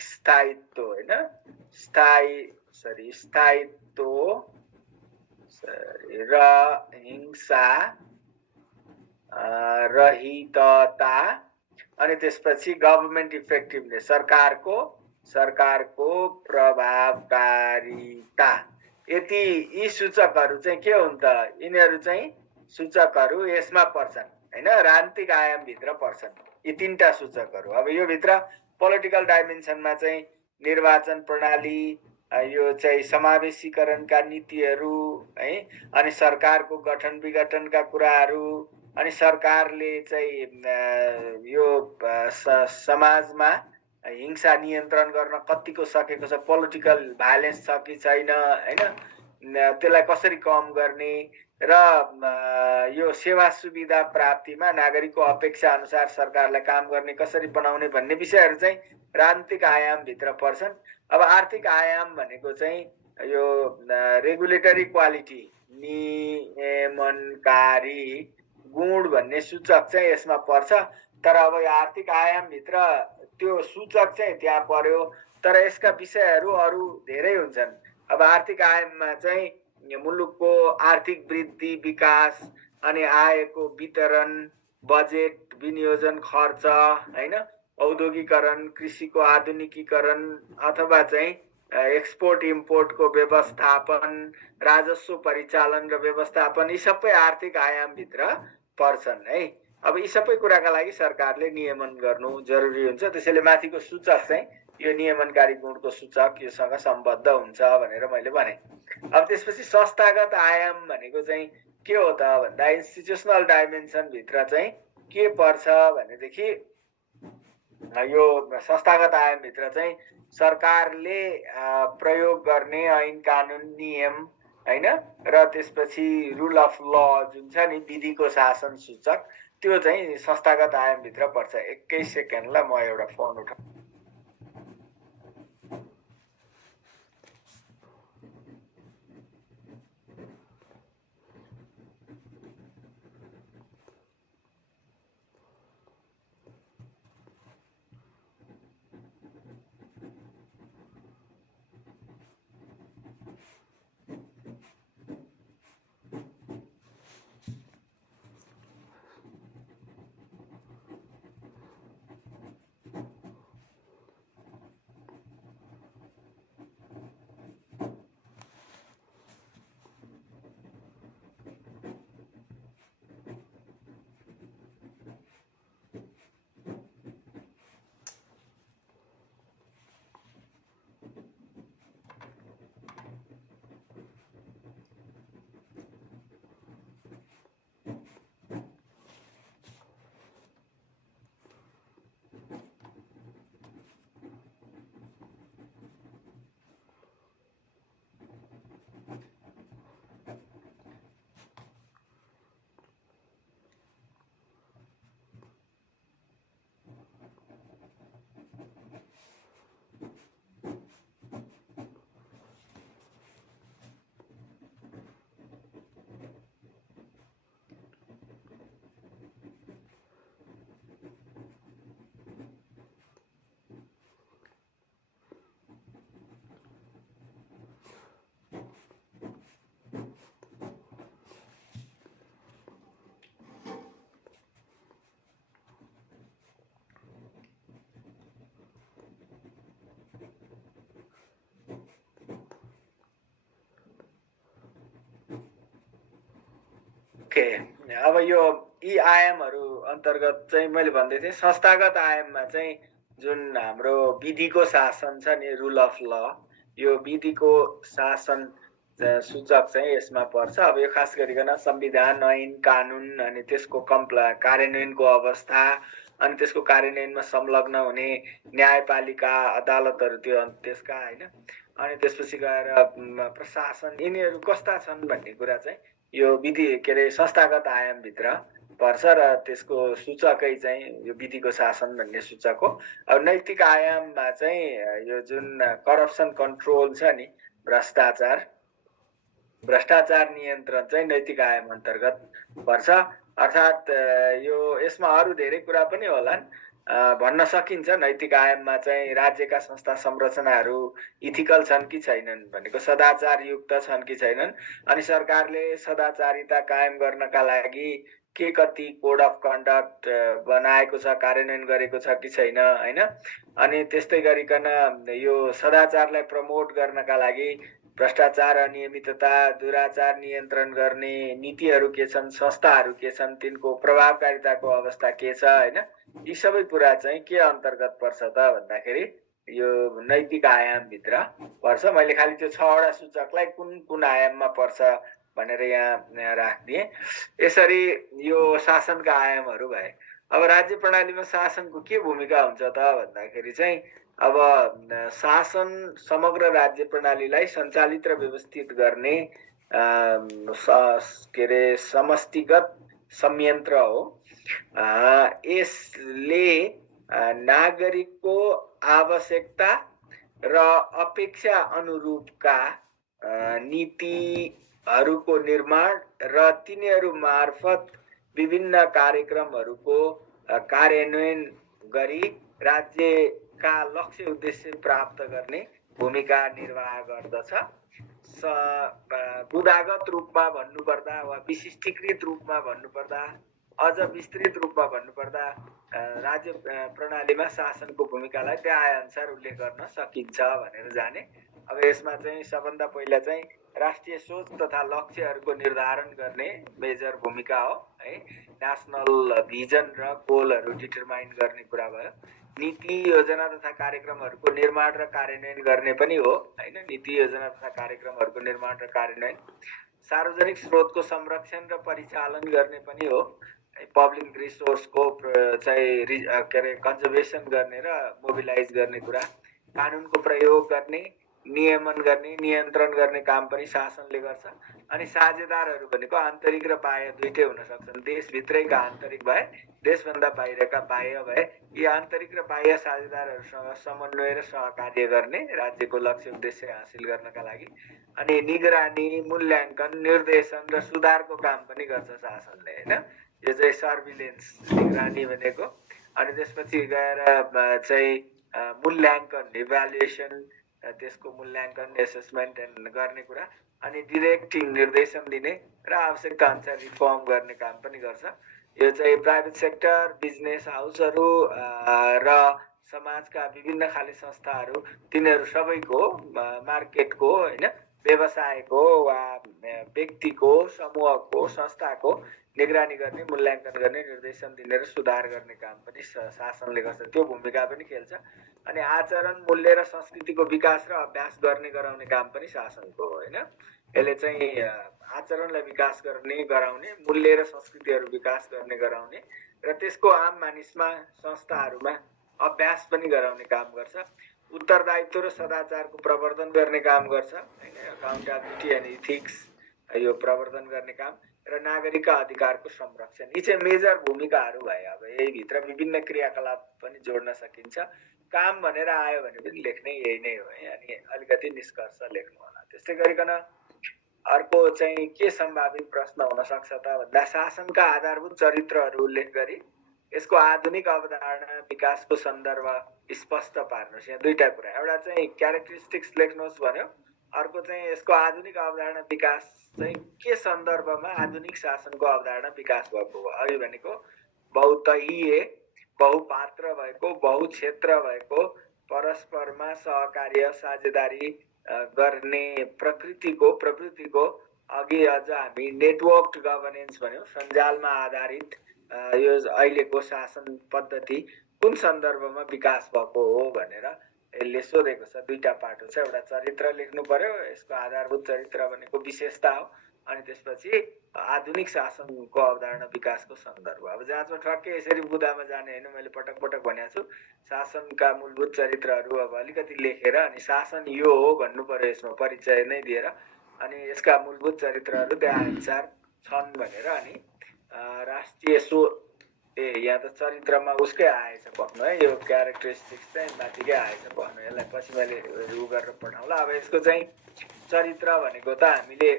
स्थायित्व होइन स्थायित्व र हिंसा रहितता अनि त्यसपछि गभर्नमेन्ट इफेक्टिभनेस, सरकारको प्रभावकारिता। यी सूचकहरू चाहिँ के हुन् त, यिनीहरू चाहिँ सूचकहरू यसमा पर्छन् हैन, राजनीतिक आयामभित्र पर्छन् यी 3टा सूचकहरू। अब यो भित्र पोलिटिकल डाइमेन्सनमा चाहिँ निर्वाचन प्रणाली, यो चाहिँ समावेशीकरणका नीतिहरू है, अनि सरकारको गठन विघटनका कुराहरू, अनि सरकारले चाहिँ यो समाजमा हिंसा नियन्त्रण गर्न कतिको सकेको छ, पोलिटिकल भाइलेन्स छ कि छैन हैन, त्यसलाई कसरी कम गर्ने र यो सेवा सुविधा प्राप्तिमा नागरिकको अपेक्षा अनुसार सरकारलाई काम गर्ने कसरी बनाउने भन्ने विषयहरू चाहिँ राजनीतिक आयामभित्र पर्छन्। अब आर्थिक आयाम भनेको चाहिँ यो रेगुलेटरी क्वालिटी, नियमनकारी गुण भन्ने सूचक चाहिँ यसमा पर्छ। तर अब यो आर्थिक आयामभित्र त्यो सूचक चाहिँ त्यहाँ पर्यो, तर यसका विषयहरू अरू धेरै हुन्छन्। अब आर्थिक आयाममा चाहिँ मुलुकको आर्थिक वृद्धि, विकास अनि आयको वितरण, बजेट, विनियोजन खर्च हैन, औद्योगिकरण, कृषिको आधुनिकीकरण अथवा चाहिँ एक्सपोर्ट इम्पोर्टको व्यवस्थापन, राजस्व परिचालन र व्यवस्थापन, यी सबै आर्थिक आयामभित्र पर्छन् है। अब यी सबै कुराका लागि सरकारले नियमन गर्नु जरुरी हुन्छ। त्यसैले माथिको सूचक चाहिँ यो नियमनकारी गुणको सूचक योसँग सम्बद्ध हुन्छ भनेर मैले भने। अब त्यसपछि संस्थागत आयाम भनेको चाहिँ के हो त भन्दा इन्स्टिट्युसनल डाइमेन्सन भित्र चाहिँ के पर्छ भनेदेखि यो संस्थागत आयाम भित्र चाहिँ सरकारले प्रयोग गर्ने ऐन कानुन नियम हैन र त्यसपछि रुल अफ ल जुन छ नि विधिको शासन सूचक त्यो चाहिँ संस्थागत आयाम भित्र पर्छ। 21 सेकेन्डलाई म एउटा फोन उठाउँछु। ओके, अब यो यी आयामहरू अन्तर्गत चाहिँ मैले भन्दै थिएँ संस्थागत आयाममा चाहिँ जुन हाम्रो विधिको शासन छ नि रुल अफ ल, यो विधिको शासन सूचक चाहिँ यसमा पर्छ। अब यो खास गरिकन संविधान, ऐन कानुन अनि त्यसको कार्यान्वयनको अवस्था अनि त्यसको कार्यान्वयनमा संलग्न हुने न्यायपालिका अदालतहरू त्यो त्यसका हैन, अनि त्यसपछि गएर प्रशासन, यिनीहरू कस्ता छन् भन्ने कुरा चाहिँ यो विधि के अरे संस्थागत आयामभित्र पर्छ र त्यसको सूचकै चाहिँ यो विधिको शासन भन्ने सूचक हो। अब नैतिक आयाममा चाहिँ यो जुन करप्सन कन्ट्रोल छ नि, भ्रष्टाचार नियन्त्रण चाहिँ नैतिक आयाम अन्तर्गत पर्छ। अर्थात् यो यसमा अरू धेरै कुरा पनि होलान्। भन्न सकिन्छ नैतिक आयाममा चाहिँ राज्यका संस्था संरचनाहरू इथिकल छन् कि छैनन् भनेको, सदाचार युक्त छन् कि छैनन्, अनि सरकारले सदाचारिता कायम गर्नका लागि के कति कोड अफ कन्डक्ट बनाएको छ, कार्यान्वयन गरेको छ कि छैन हैन, अनि त्यस्तै गरिकन यो सदाचारलाई प्रमोट गर्नका लागि भ्रष्टाचार, अनियमितता, दुराचार नियन्त्रण गर्ने नीतिहरू के छन्, संस्थाहरू के छन्, तिनको प्रभावकारिताको अवस्था के छ हैन, यी सबै कुरा चाहिँ के अन्तर्गत पर्छ त भन्दाखेरि यो नैतिक आयामभित्र पर्छ। मैले खालि त्यो 6 वटा सूचकलाई कुन कुन आयाममा पर्छ भनेर यहाँ राखिदिएँ। यसरी यो शासनका आयामहरू भए। अब राज्य प्रणालीमा शासनको के भूमिका हुन्छ त भन्दाखेरि चाहिँ अब शासन समग्र राज्य प्रणालीलाई सञ्चालित र व्यवस्थित गर्ने के अरे समष्टिगत संयन्त्र हो। यसले नागरिकको आवश्यकता र अपेक्षा अनुरूपका नीतिहरूको निर्माण र तिनीहरू मार्फत विभिन्न कार्यक्रमहरूको कार्यान्वयन गरी राज्यका लक्ष्य उद्देश्य प्राप्त गर्ने भूमिका निर्वाह गर्दछ। बुदागत रूपमा भन्नुपर्दा वा विशिष्टीकृत रूपमा भन्नुपर्दा, अझ विस्तृत रूपमा भन्नुपर्दा राज्य प्रणालीमा शासनको भूमिकालाई त्यहाँ अनुसार उल्लेख गर्न सकिन्छ भनेर जाने। अब यसमा चाहिँ सबभन्दा पहिला चाहिँ राष्ट्रिय सोच तथा लक्ष्यहरूको निर्धारण गर्ने मेजर भूमिका हो है। नेसनल भिजन र गोलहरू डिटरमाइन गर्ने कुरा भयो। नीति योजना तथा कार्यक्रमहरूको निर्माण र कार्यान्वयन गर्ने पनि हो हैन। नीति योजना तथा कार्यक्रमहरूको निर्माण र कार्यान्वयन, सार्वजनिक स्रोतको संरक्षण र परिचालन गर्ने पनि हो। पब्लिक रिसोर्सको चाहिँ के अरे कन्जर्भेसन गर्ने र मोबिलाइज गर्ने कुरा, कानुनको प्रयोग गर्ने, नियमन गर्ने, नियन्त्रण गर्ने काम पनि शासनले गर्छ। अनि साझेदारहरू भनेको आन्तरिक र बाह्य दुईटै हुन सक्छन्। देशभित्रैका आन्तरिक भए, देशभन्दा बाहिरका बाह्य भए, यी आन्तरिक र बाह्य साझेदारहरूसँग समन्वय र सहकार्य गर्ने राज्यको लक्ष्य उद्देश्य हासिल गर्नका लागि। अनि निगरानी, मूल्याङ्कन, निर्देशन र सुधारको काम पनि गर्छ शासनले हैन। यो चाहिँ सर्भिलेन्स निगरानी भनेको। अनि त्यसपछि गएर चाहिँ मूल्याङ्कन, इभ्यालुएसन, त्यसको मूल्याङ्कन, एसेसमेन्ट गर्ने कुरा। अनि डिरेक्टिङ, निर्देशन दिने र आवश्यकता अनुसार रिफर्म गर्ने काम पनि गर्छ। यो चाहिँ प्राइभेट सेक्टर, बिजनेस हाउसहरू र समाजका विभिन्न खाले संस्थाहरू, तिनीहरू सबैको, मार्केटको हैन, व्यवसायको वा व्यक्तिको, समूहको, संस्थाको निगरानी गर्ने, मूल्याङ्कन गर्ने, निर्देशन दिने र सुधार गर्ने काम पनि शासनले गर्छ। त्यो भूमिका पनि खेल्छ। अनि आचरण, मूल्य र संस्कृतिको विकास र अभ्यास गर्ने गराउने काम पनि शासनको हो हैन। यसले चाहिँ आचरणलाई विकास गर्ने, गराउने, मूल्य र संस्कृतिहरू विकास गर्ने, गराउने र त्यसको आम मानिसमा, संस्थाहरूमा अभ्यास पनि गराउने काम गर्छ। उत्तरदायित्व र सदाचारको प्रवर्धन गर्ने काम गर्छ हैन। अकाउन्टेबिलिटी एन्ड इथिक्स, यो प्रवर्धन गर्ने काम र नागरिकका अधिकारको संरक्षण, यी चाहिँ मेजर भूमिकाहरू भए। अब यही भित्र विभिन्न क्रियाकलाप पनि जोड्न सकिन्छ। काम भनेर आयो भने पनि लेख्ने यही नै हो है। अनि अलिकति निष्कर्ष लेख्नु होला। त्यस्तै गरिकन अर्को चाहिँ के सम्भावित प्रश्न हुन सक्छ त भन्दा शासनका आधारभूत चरित्रहरू उल्लेख गरी यसको आधुनिक अवधारणा विकासको सन्दर्भ स्पष्ट पार्नुहोस्। यहाँ दुईटा कुरा, एउटा चाहिँ क्यारेक्टरिस्टिक्स लेख्नुहोस् भन्यो, अर्को चाहिँ यसको आधुनिक अवधारणा विकास चाहिँ के सन्दर्भमा आधुनिक शासनको अवधारणा विकास भएको हो। अघि भनेको बहुतहीय, बहुपात्र भएको, बहुक्षेत्र भएको, परस्परमा सहकार्य, साझेदारी गर्ने प्रवृत्तिको अघि अझ हामी नेटवर्क गभर्नेन्स भन्यौँ, सञ्जालमा आधारित यो अहिलेको शासन पद्धति कुन सन्दर्भमा विकास भएको हो भनेर यसले सोधेको छ। दुईटा पाटो छ, एउटा चरित्र लेख्नु पर्यो, यसको आधारभूत चरित्र भनेको विशेषता हो, अनि त्यसपछि आधुनिक शासनको अवधारणा विकासको सन्दर्भ। अब जाँचमा ठ्याक्कै यसरी बुदामा जाने होइन, मैले पटक पटक भनेको छु। शासनका मूलभूत चरित्रहरू अब अलिकति लेखेर अनि शासन यो हो भन्नु पर्यो, यसमा परिचय नै दिएर, अनि यसका मूलभूत चरित्रहरू त्यहाँ अनुसार छन् भनेर। अनि राष्ट्रिय यहाँ त चरित्रमा उसकै आएछ पक्नु है, यो क्यारेक्टरिस्टिक्स चाहिँ माथिकै आएछ पक्नु। यसलाई पछि मैले रु गरेर पठाउँला। अब यसको चाहिँ चरित्र भनेको त हामीले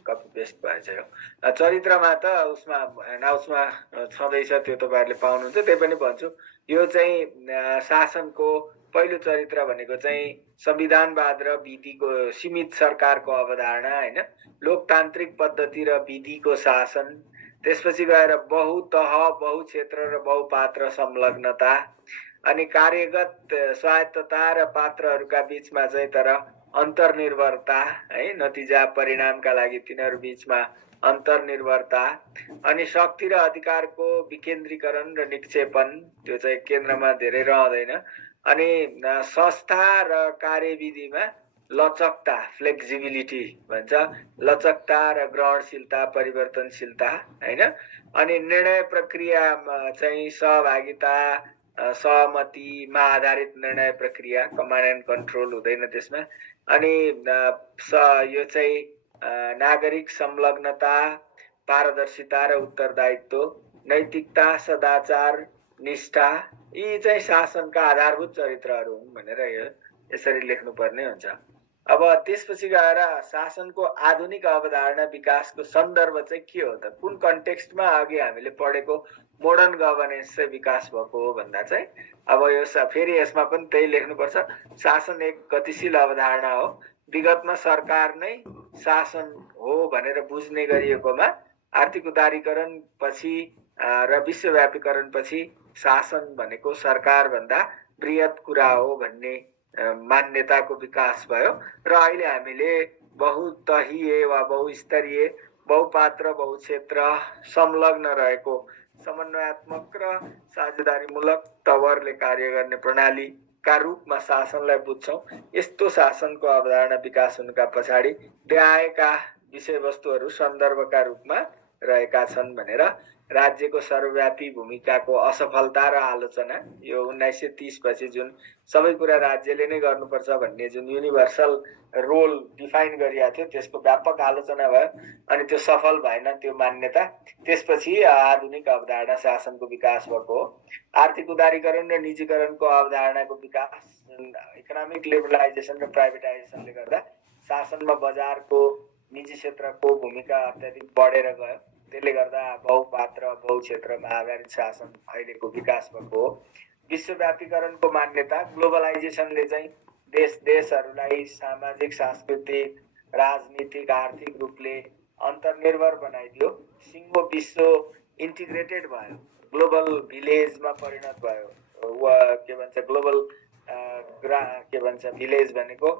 कपी पेस्ट भएछ यो चरित्रमा त उसमा ह्यान्डआउट्समा छँदैछ, त्यो तपाईँहरूले पाउनुहुन्छ। त्यही पनि भन्छु, यो चाहिँ शासनको पहिलो चरित्र भनेको चाहिँ संविधानवाद र विधिको सीमित सरकारको अवधारणा हैन, लोकतान्त्रिक पद्धति र विधिको शासन, त्यसपछि गएर बहुतह, बहुक्षेत्र र बहुपात्र संलग्नता, अनि कार्यगत स्वायत्तता र पात्रहरूका बीचमा चाहिँ तर अन्तर्निर्भरता है, नतिजा परिणामका लागि तिनीहरू बीचमा अन्तर्निर्भरता, अनि शक्ति र अधिकारको विकेन्द्रीकरण र निक्षेपन, त्यो चाहिँ केन्द्रमा धेरै रहँदैन, अनि संस्था र कार्यविधिमा लचकता, फ्लेक्सिबिलिटी भन्छ, लचकता र ग्रहणशीलता, परिवर्तनशीलता हैन, अनि निर्णय प्रक्रियामा चाहिँ सहभागिता, सहमतिमा आधारित निर्णय प्रक्रिया, कमान्ड एन्ड कन्ट्रोल हुँदैन त्यसमा, अनि यो चाहिँ नागरिक संलग्नता, पारदर्शिता र उत्तरदायित्व, नैतिकता, सदाचार, निष्ठा, यी चाहिँ शासनका आधारभूत चरित्रहरू हुन् भनेर यसरी लेख्नुपर्ने हुन्छ। अब त्यसपछि गएर शासनको आधुनिक अवधारणा विकासको सन्दर्भ चाहिँ के हो त, कुन कन्टेक्स्टमा अघि हामीले पढेको मोडर्न गभर्नेन्स चाहिँ विकास भएको हो भन्दा चाहिँ अब यो फेरि यसमा पनि त्यही लेख्नुपर्छ। शासन एक गतिशील अवधारणा हो, विगतमा सरकार नै शासन हो भनेर बुझ्ने गरिएकोमा आर्थिक उदारीकरण पछि र विश्वव्यापीकरण पछि शासन भनेको सरकार भन्दा बृहत कुरा हो भन्ने मान्यताको विकास भयो र अहिले हामीले बहुतहीय वा बहुस्तरीय बहुपात्र बहुक्षेत्र संलग्न रहेको समन्वयात्मक र साझेदारीमूलक तवरले कार्य गर्ने प्रणालीका रूपमा शासनलाई बुझ्छौँ। यस्तो शासनको अवधारणा विकास हुनुका पछाडि ल्याएका विषयवस्तुहरू सन्दर्भका रूपमा रहेका छन् भनेर राज्यको सर्वव्यापी भूमिकाको असफलता र आलोचना, यो 1930 पछि जुन सबै कुरा राज्यले नै गर्नुपर्छ भन्ने जुन युनिभर्सल रोल डिफाइन गरिएको थियो त्यसको व्यापक आलोचना भयो अनि त्यो सफल भएन त्यो मान्यता। त्यसपछि आधुनिक अवधारणा शासनको विकास भएको हो। आर्थिक उदारीकरण र निजीकरणको अवधारणाको विकास, इकोनोमिक लिबरलाइजेसन र प्राइभेटाइजेसनले गर्दा शासनमा बजारको निजी क्षेत्रको भूमिका अत्याधिक बढेर गयो। त्यसले गर्दा बहुपात्र बहुक्षेत्रमा आधारित शासन अहिलेको विकास भएको हो। विश्वव्यापीकरणको मान्यता, ग्लोबलाइजेसनले चाहिँ देशहरूलाई सामाजिक सांस्कृतिक राजनीतिक आर्थिक रूपले अन्तर्निर्भर बनाइदियो। सिङ्गो विश्व इन्टिग्रेटेड भयो, ग्लोबल भिलेजमा परिणत भयो। के भन्छ ग्लोबल भिलेज भनेको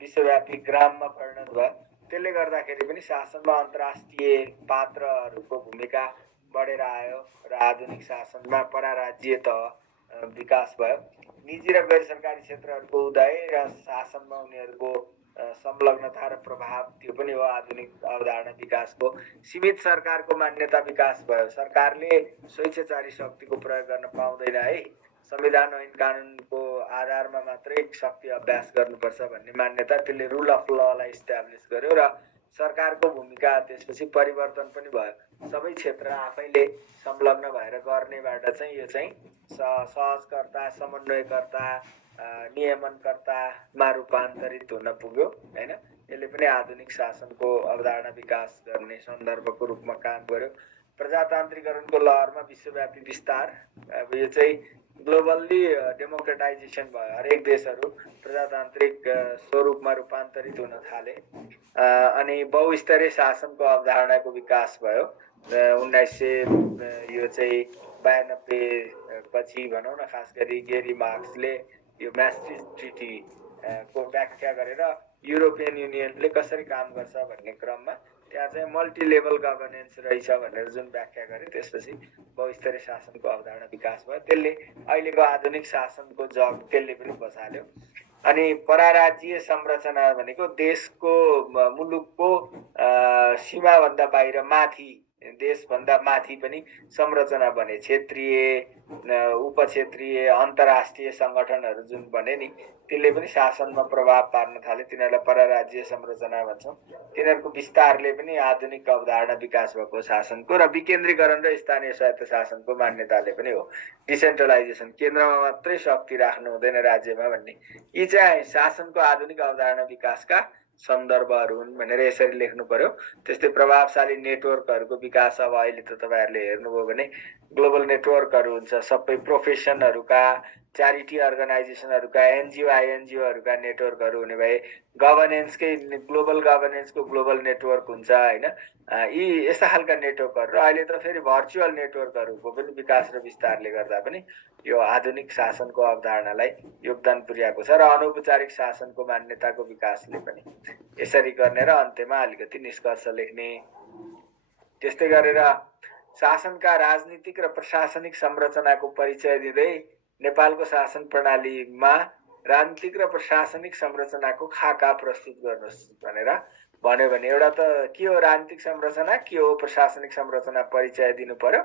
विश्वव्यापी ग्राममा परिणत भयो। त्यसले गर्दाखेरि पनि शासनमा अन्तर्राष्ट्रिय पात्रहरूको भूमिका बढेर आयो र आधुनिक शासनमा पराराज्य तह विकास भयो। निजी र गैर सरकारी क्षेत्रहरूको उदय र शासनमा उनीहरूको संलग्नता र प्रभाव, त्यो पनि हो आधुनिक अवधारणा विकासको। सीमित सरकारको मान्यता विकास भयो। सरकारले स्वेच्छाचारी शक्तिको प्रयोग गर्न पाउँदैन है, संविधान ऐन कानुनको आधारमा मात्रै शक्ति अभ्यास गर्नुपर्छ भन्ने मान्यता, त्यसले रुल अफ ललाई इस्टाब्लिस गर्यो र सरकारको भूमिका त्यसपछि परिवर्तन पनि भयो। सबै क्षेत्र आफैले संलग्न भएर गर्नेबाट चाहिँ यो चाहिँ सहजकर्ता, समन्वयकर्ता, नियमनकर्तामा रूपान्तरित हुन पुग्यो हैन। यसले पनि आधुनिक शासनको अवधारणा विकास गर्ने सन्दर्भको रूपमा काम गर्यो। प्रजातान्त्रिकरणको लहरमा विश्वव्यापी विस्तार, अब यो चाहिँ ग्लोबल्ली डेमोक्रेटाइजेसन भयो। हरेक देशहरू प्रजातान्त्रिक स्वरूपमा रूपान्तरित हुन थाले अनि बहुस्तरीय शासनको अवधारणाको विकास भयो। 1992 पछि भनौँ न, खास गरी गेरी मार्क्सले यो म्यास्ट्रिक्ट ट्रिटी को व्याख्या गरेर युरोपियन युनियनले कसरी काम गर्छ भन्ने क्रममा त्यहाँ चाहिँ मल्टी लेभल गभर्नेन्स रहेछ भनेर जुन व्याख्या गरे, त्यसपछि बहुस्तरीय शासनको अवधारणा विकास भयो। त्यसले अहिलेको आधुनिक शासनको जग त्यसले पनि बसाल्यो। अनि पराराज्य संरचना भनेको देशको मुलुकको सीमाभन्दा बाहिर माथि, देशभन्दा माथि पनि संरचना बने। क्षेत्रीय उपक्षेत्रीय अन्तर्राष्ट्रिय सङ्गठनहरू जुन बने नि, त्यसले पनि शासनमा प्रभाव पार्न थाले। तिनीहरूलाई पराराज्य संरचना भन्छौँ। तिनीहरूको विस्तारले पनि आधुनिक अवधारणा विकास भएको शासनको र विकेन्द्रीकरण र स्थानीय स्वायत्त शासनको मान्यताले पनि हो। डिसेन्ट्रलाइजेसन, केन्द्रमा मात्रै शक्ति राख्नु हुँदैन राज्यमा भन्ने, यी चाहिँ शासनको आधुनिक अवधारणा विकासका सन्दर्भहरू हुन् भनेर यसरी लेख्नु पर्यो। त्यस्तै प्रभावशाली नेटवर्कहरूको विकास, अब अहिले त तपाईँहरूले हेर्नुभयो भने ग्लोबल नेटवर्कहरू हुन्छ, सबै प्रोफेसनहरूका, च्यारिटी अर्गनाइजेसनहरूका, एनजिओ आइएनजिओहरूका नेटवर्कहरू हुने भए गभर्नेन्सकै ग्लोबल गभर्नेन्सको ग्लोबल नेटवर्क हुन्छ हैन। यी यस्ता खालका नेटवर्कहरू, अहिले त फेरि भर्चुअल नेटवर्कहरूको पनि विकास र विस्तारले गर्दा पनि यो आधुनिक शासनको अवधारणालाई योगदान पुर्याएको छ र अनौपचारिक शासनको मान्यताको विकासले पनि यसरी गर्ने र अन्त्यमा अलिकति निष्कर्ष लेख्ने। त्यस्तै गरेर शासनका राजनीतिक र प्रशासनिक संरचनाको परिचय दिँदै नेपालको शासन प्रणालीमा राजनीतिक र प्रशासनिक संरचनाको खाका प्रस्तुत गर्नुहोस् भनेर भन्यो भने, एउटा त के हो राजनीतिक संरचना, के हो प्रशासनिक संरचना परिचय दिनु पर्यो।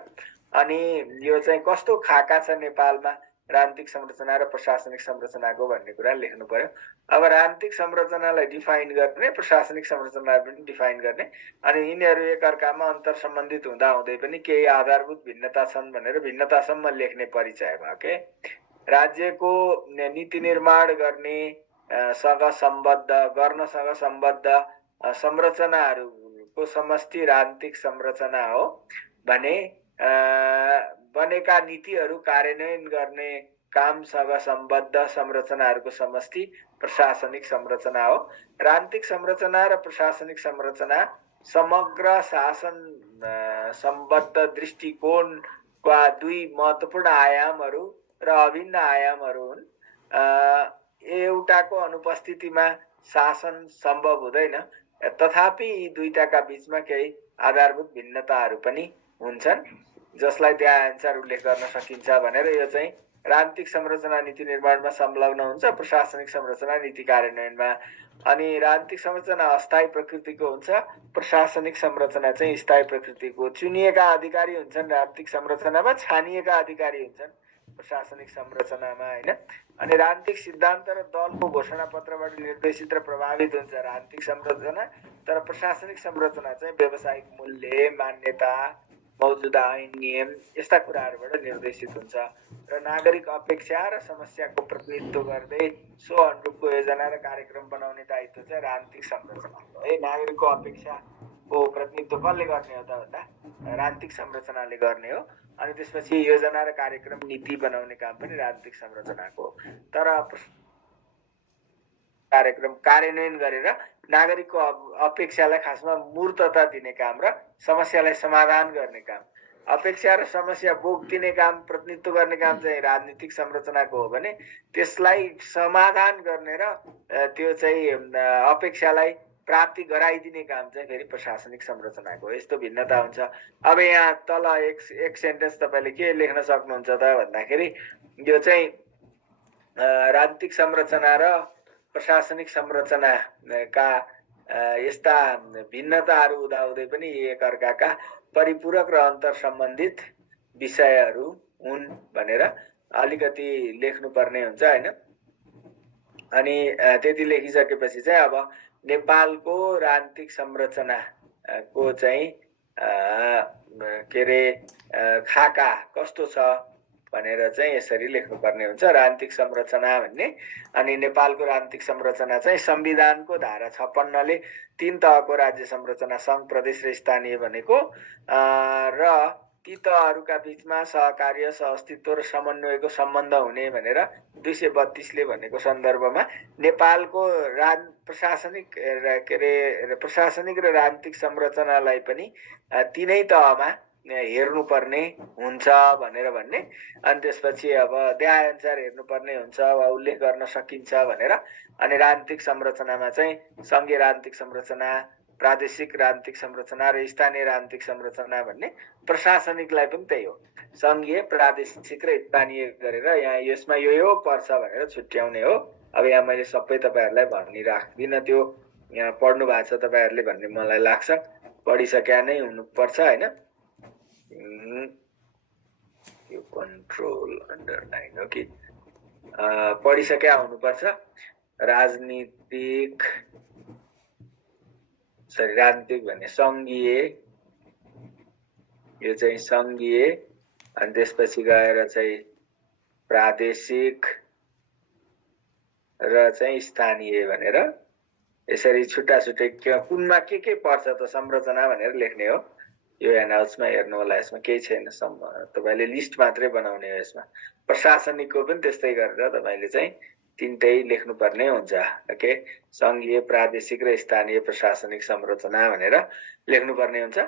अनि यो चाहिँ कस्तो खाका छ नेपालमा राजनीतिक संरचना र प्रशासनिक संरचनाको भन्ने कुरा लेख्नु पर्यो। अब राजनीतिक संरचनालाई डिफाइन गर्ने, प्रशासनिक संरचनालाई पनि डिफाइन गर्ने, अनि यिनीहरू एकअर्कामा अन्तर सम्बन्धित हुँदा हुँदै पनि केही आधारभूत भिन्नता छन् भनेर भिन्नतासम्म लेख्ने परिचय भयो के। राज्यको नीति निर्माण गर्ने गर्नसँग सम्बद्ध संरचनाहरूको समष्टि राजनीतिक संरचना हो भने बनेका नीतिहरू कार्यान्वयन गर्ने कामसँग सम्बद्ध संरचनाहरूको समष्टि प्रशासनिक संरचना हो। राजनीतिक संरचना र प्रशासनिक संरचना समग्र शासन सम्बद्ध दृष्टिकोणका दुई महत्त्वपूर्ण आयामहरू र अभिन्न आयामहरू हुन्। एउटाको अनुपस्थितिमा शासन सम्भव हुँदैन, तथापि यी दुईटाका बीचमा केही आधारभूत भिन्नताहरू पनि हुन्छन् जसलाई त्यहाँअनुसार उल्लेख गर्न सकिन्छ भनेर यो चाहिँ राजनीतिक संरचना नीति निर्माणमा संलग्न हुन्छ, प्रशासनिक संरचना नीति कार्यान्वयनमा। अनि राजनीतिक संरचना अस्थायी प्रकृतिको हुन्छ, प्रशासनिक संरचना चाहिँ स्थायी प्रकृतिको। चुनिएका अधिकारी हुन्छन् राजनीतिक संरचनामा, छानिएका अधिकारी हुन्छन् प्रशासनिक संरचनामा, हैन। अनि राजनीतिक सिद्धान्त र दलको घोषणा पत्रबाट निर्देशित र प्रभावित हुन्छ राजनीतिक संरचना, तर प्रशासनिक संरचना चाहिँ व्यावसायिक मूल्य, मान्यता, मौजुदा ऐन नियम यस्ता कुराहरूबाट निर्देशित हुन्छ र नागरिक अपेक्षा र समस्याको प्रतिनिधित्व गर्दै सो अनुरूपको योजना र कार्यक्रम बनाउने दायित्व चाहिँ राजनीतिक संरचनाको है। नागरिकको अपेक्षाको प्रतिनिधित्व कसले गर्ने हो त भन्दा राजनीतिक संरचनाले गर्ने हो। अनि त्यसपछि योजना र कार्यक्रम नीति बनाउने काम पनि राजनीतिक संरचनाको हो। तर कार्यक्रम कार्यान्वयन गरेर नागरिकको अपेक्षालाई खासमा मूर्तता दिने काम र समस्यालाई समाधान गर्ने काम, अपेक्षा र समस्या बोकिने काम, प्रतिनिधित्व गर्ने काम चाहिँ राजनीतिक संरचनाको हो भने त्यसलाई समाधान गर्ने र त्यो चाहिँ अपेक्षालाई प्राप्ति गराइदिने काम चाहिँ फेरि प्रशासनिक संरचनाको हो। यस्तो भिन्नता हुन्छ। अब यहाँ तल एक सेन्टेन्स तपाईँले के लेख्न सक्नुहुन्छ त भन्दाखेरि यो चाहिँ राजनीतिक संरचना र प्रशासनिक संरचनाका यस्ता भिन्नताहरू हुँदाहुँदै पनि एकअर्काका परिपूरक र अन्तर सम्बन्धित विषयहरू हुन् भनेर अलिकति लेख्नुपर्ने हुन्छ, हैन। अनि त्यति लेखिसकेपछि चाहिँ अब नेपालको राजनीतिक संरचनाको चाहिँ के अरे खाका कस्तो छ भनेर चाहिँ यसरी लेख्नुपर्ने हुन्छ। राजनीतिक संरचना भन्ने अनि नेपालको राजनीतिक संरचना चाहिँ संविधानको धारा 56 ले 3 तहको राज्य संरचना सङ्घ, प्रदेश र स्थानीय भनेको र ती तहहरूका बीचमा सहकार्य, सहअस्तित्व र समन्वयको सम्बन्ध हुने भनेर 232 ले भनेको सन्दर्भमा नेपालको प्रशासनिक र राजनीतिक संरचनालाई पनि तीनै तहमा हेर्नुपर्ने हुन्छ भनेर भन्ने। अनि त्यसपछि अब त्यहाँअनुसार हेर्नुपर्ने हुन्छ वा उल्लेख गर्न सकिन्छ भनेर। अनि राजनीतिक संरचनामा चाहिँ सङ्घीय राजनीतिक संरचना, प्रादेशिक राजनीतिक संरचना र स्थानीय राजनीतिक संरचना भन्ने, प्रशासनिकलाई पनि त्यही हो, सङ्घीय, प्रादेशिक र स्थानीय गरेर यहाँ यसमा यो पर्छ भनेर छुट्याउने हो। अब यहाँ मैले सबै तपाईँहरूलाई भनिराख्दिनँ, त्यो यहाँ पढ्नु भएको छ तपाईँहरूले भन्ने मलाई लाग्छ, पढिसक्या नै हुनुपर्छ, हैन। यो कन्ट्रोल अन्डरलाइन हो कि पढिसक्या हुनुपर्छ। राजनीतिक भन्ने सङ्घीय, यो चाहिँ सङ्घीय, अनि त्यसपछि गएर चाहिँ प्रादेशिक र चाहिँ स्थानीय भनेर यसरी छुट्टा छुट्टै कुनमा के पर्छ त संरचना भनेर लेख्ने हो। यो एनाउन्समा हेर्नु होला, यसमा केही छैन, तपाईँले लिस्ट मात्रै बनाउने हो। यसमा प्रशासनिकको पनि त्यस्तै गरेर तपाईँले चाहिँ तीनटै लेख्नुपर्ने हुन्छ। ओके, सङ्घीय, प्रादेशिक र स्थानीय प्रशासनिक संरचना भनेर लेख्नुपर्ने हुन्छ।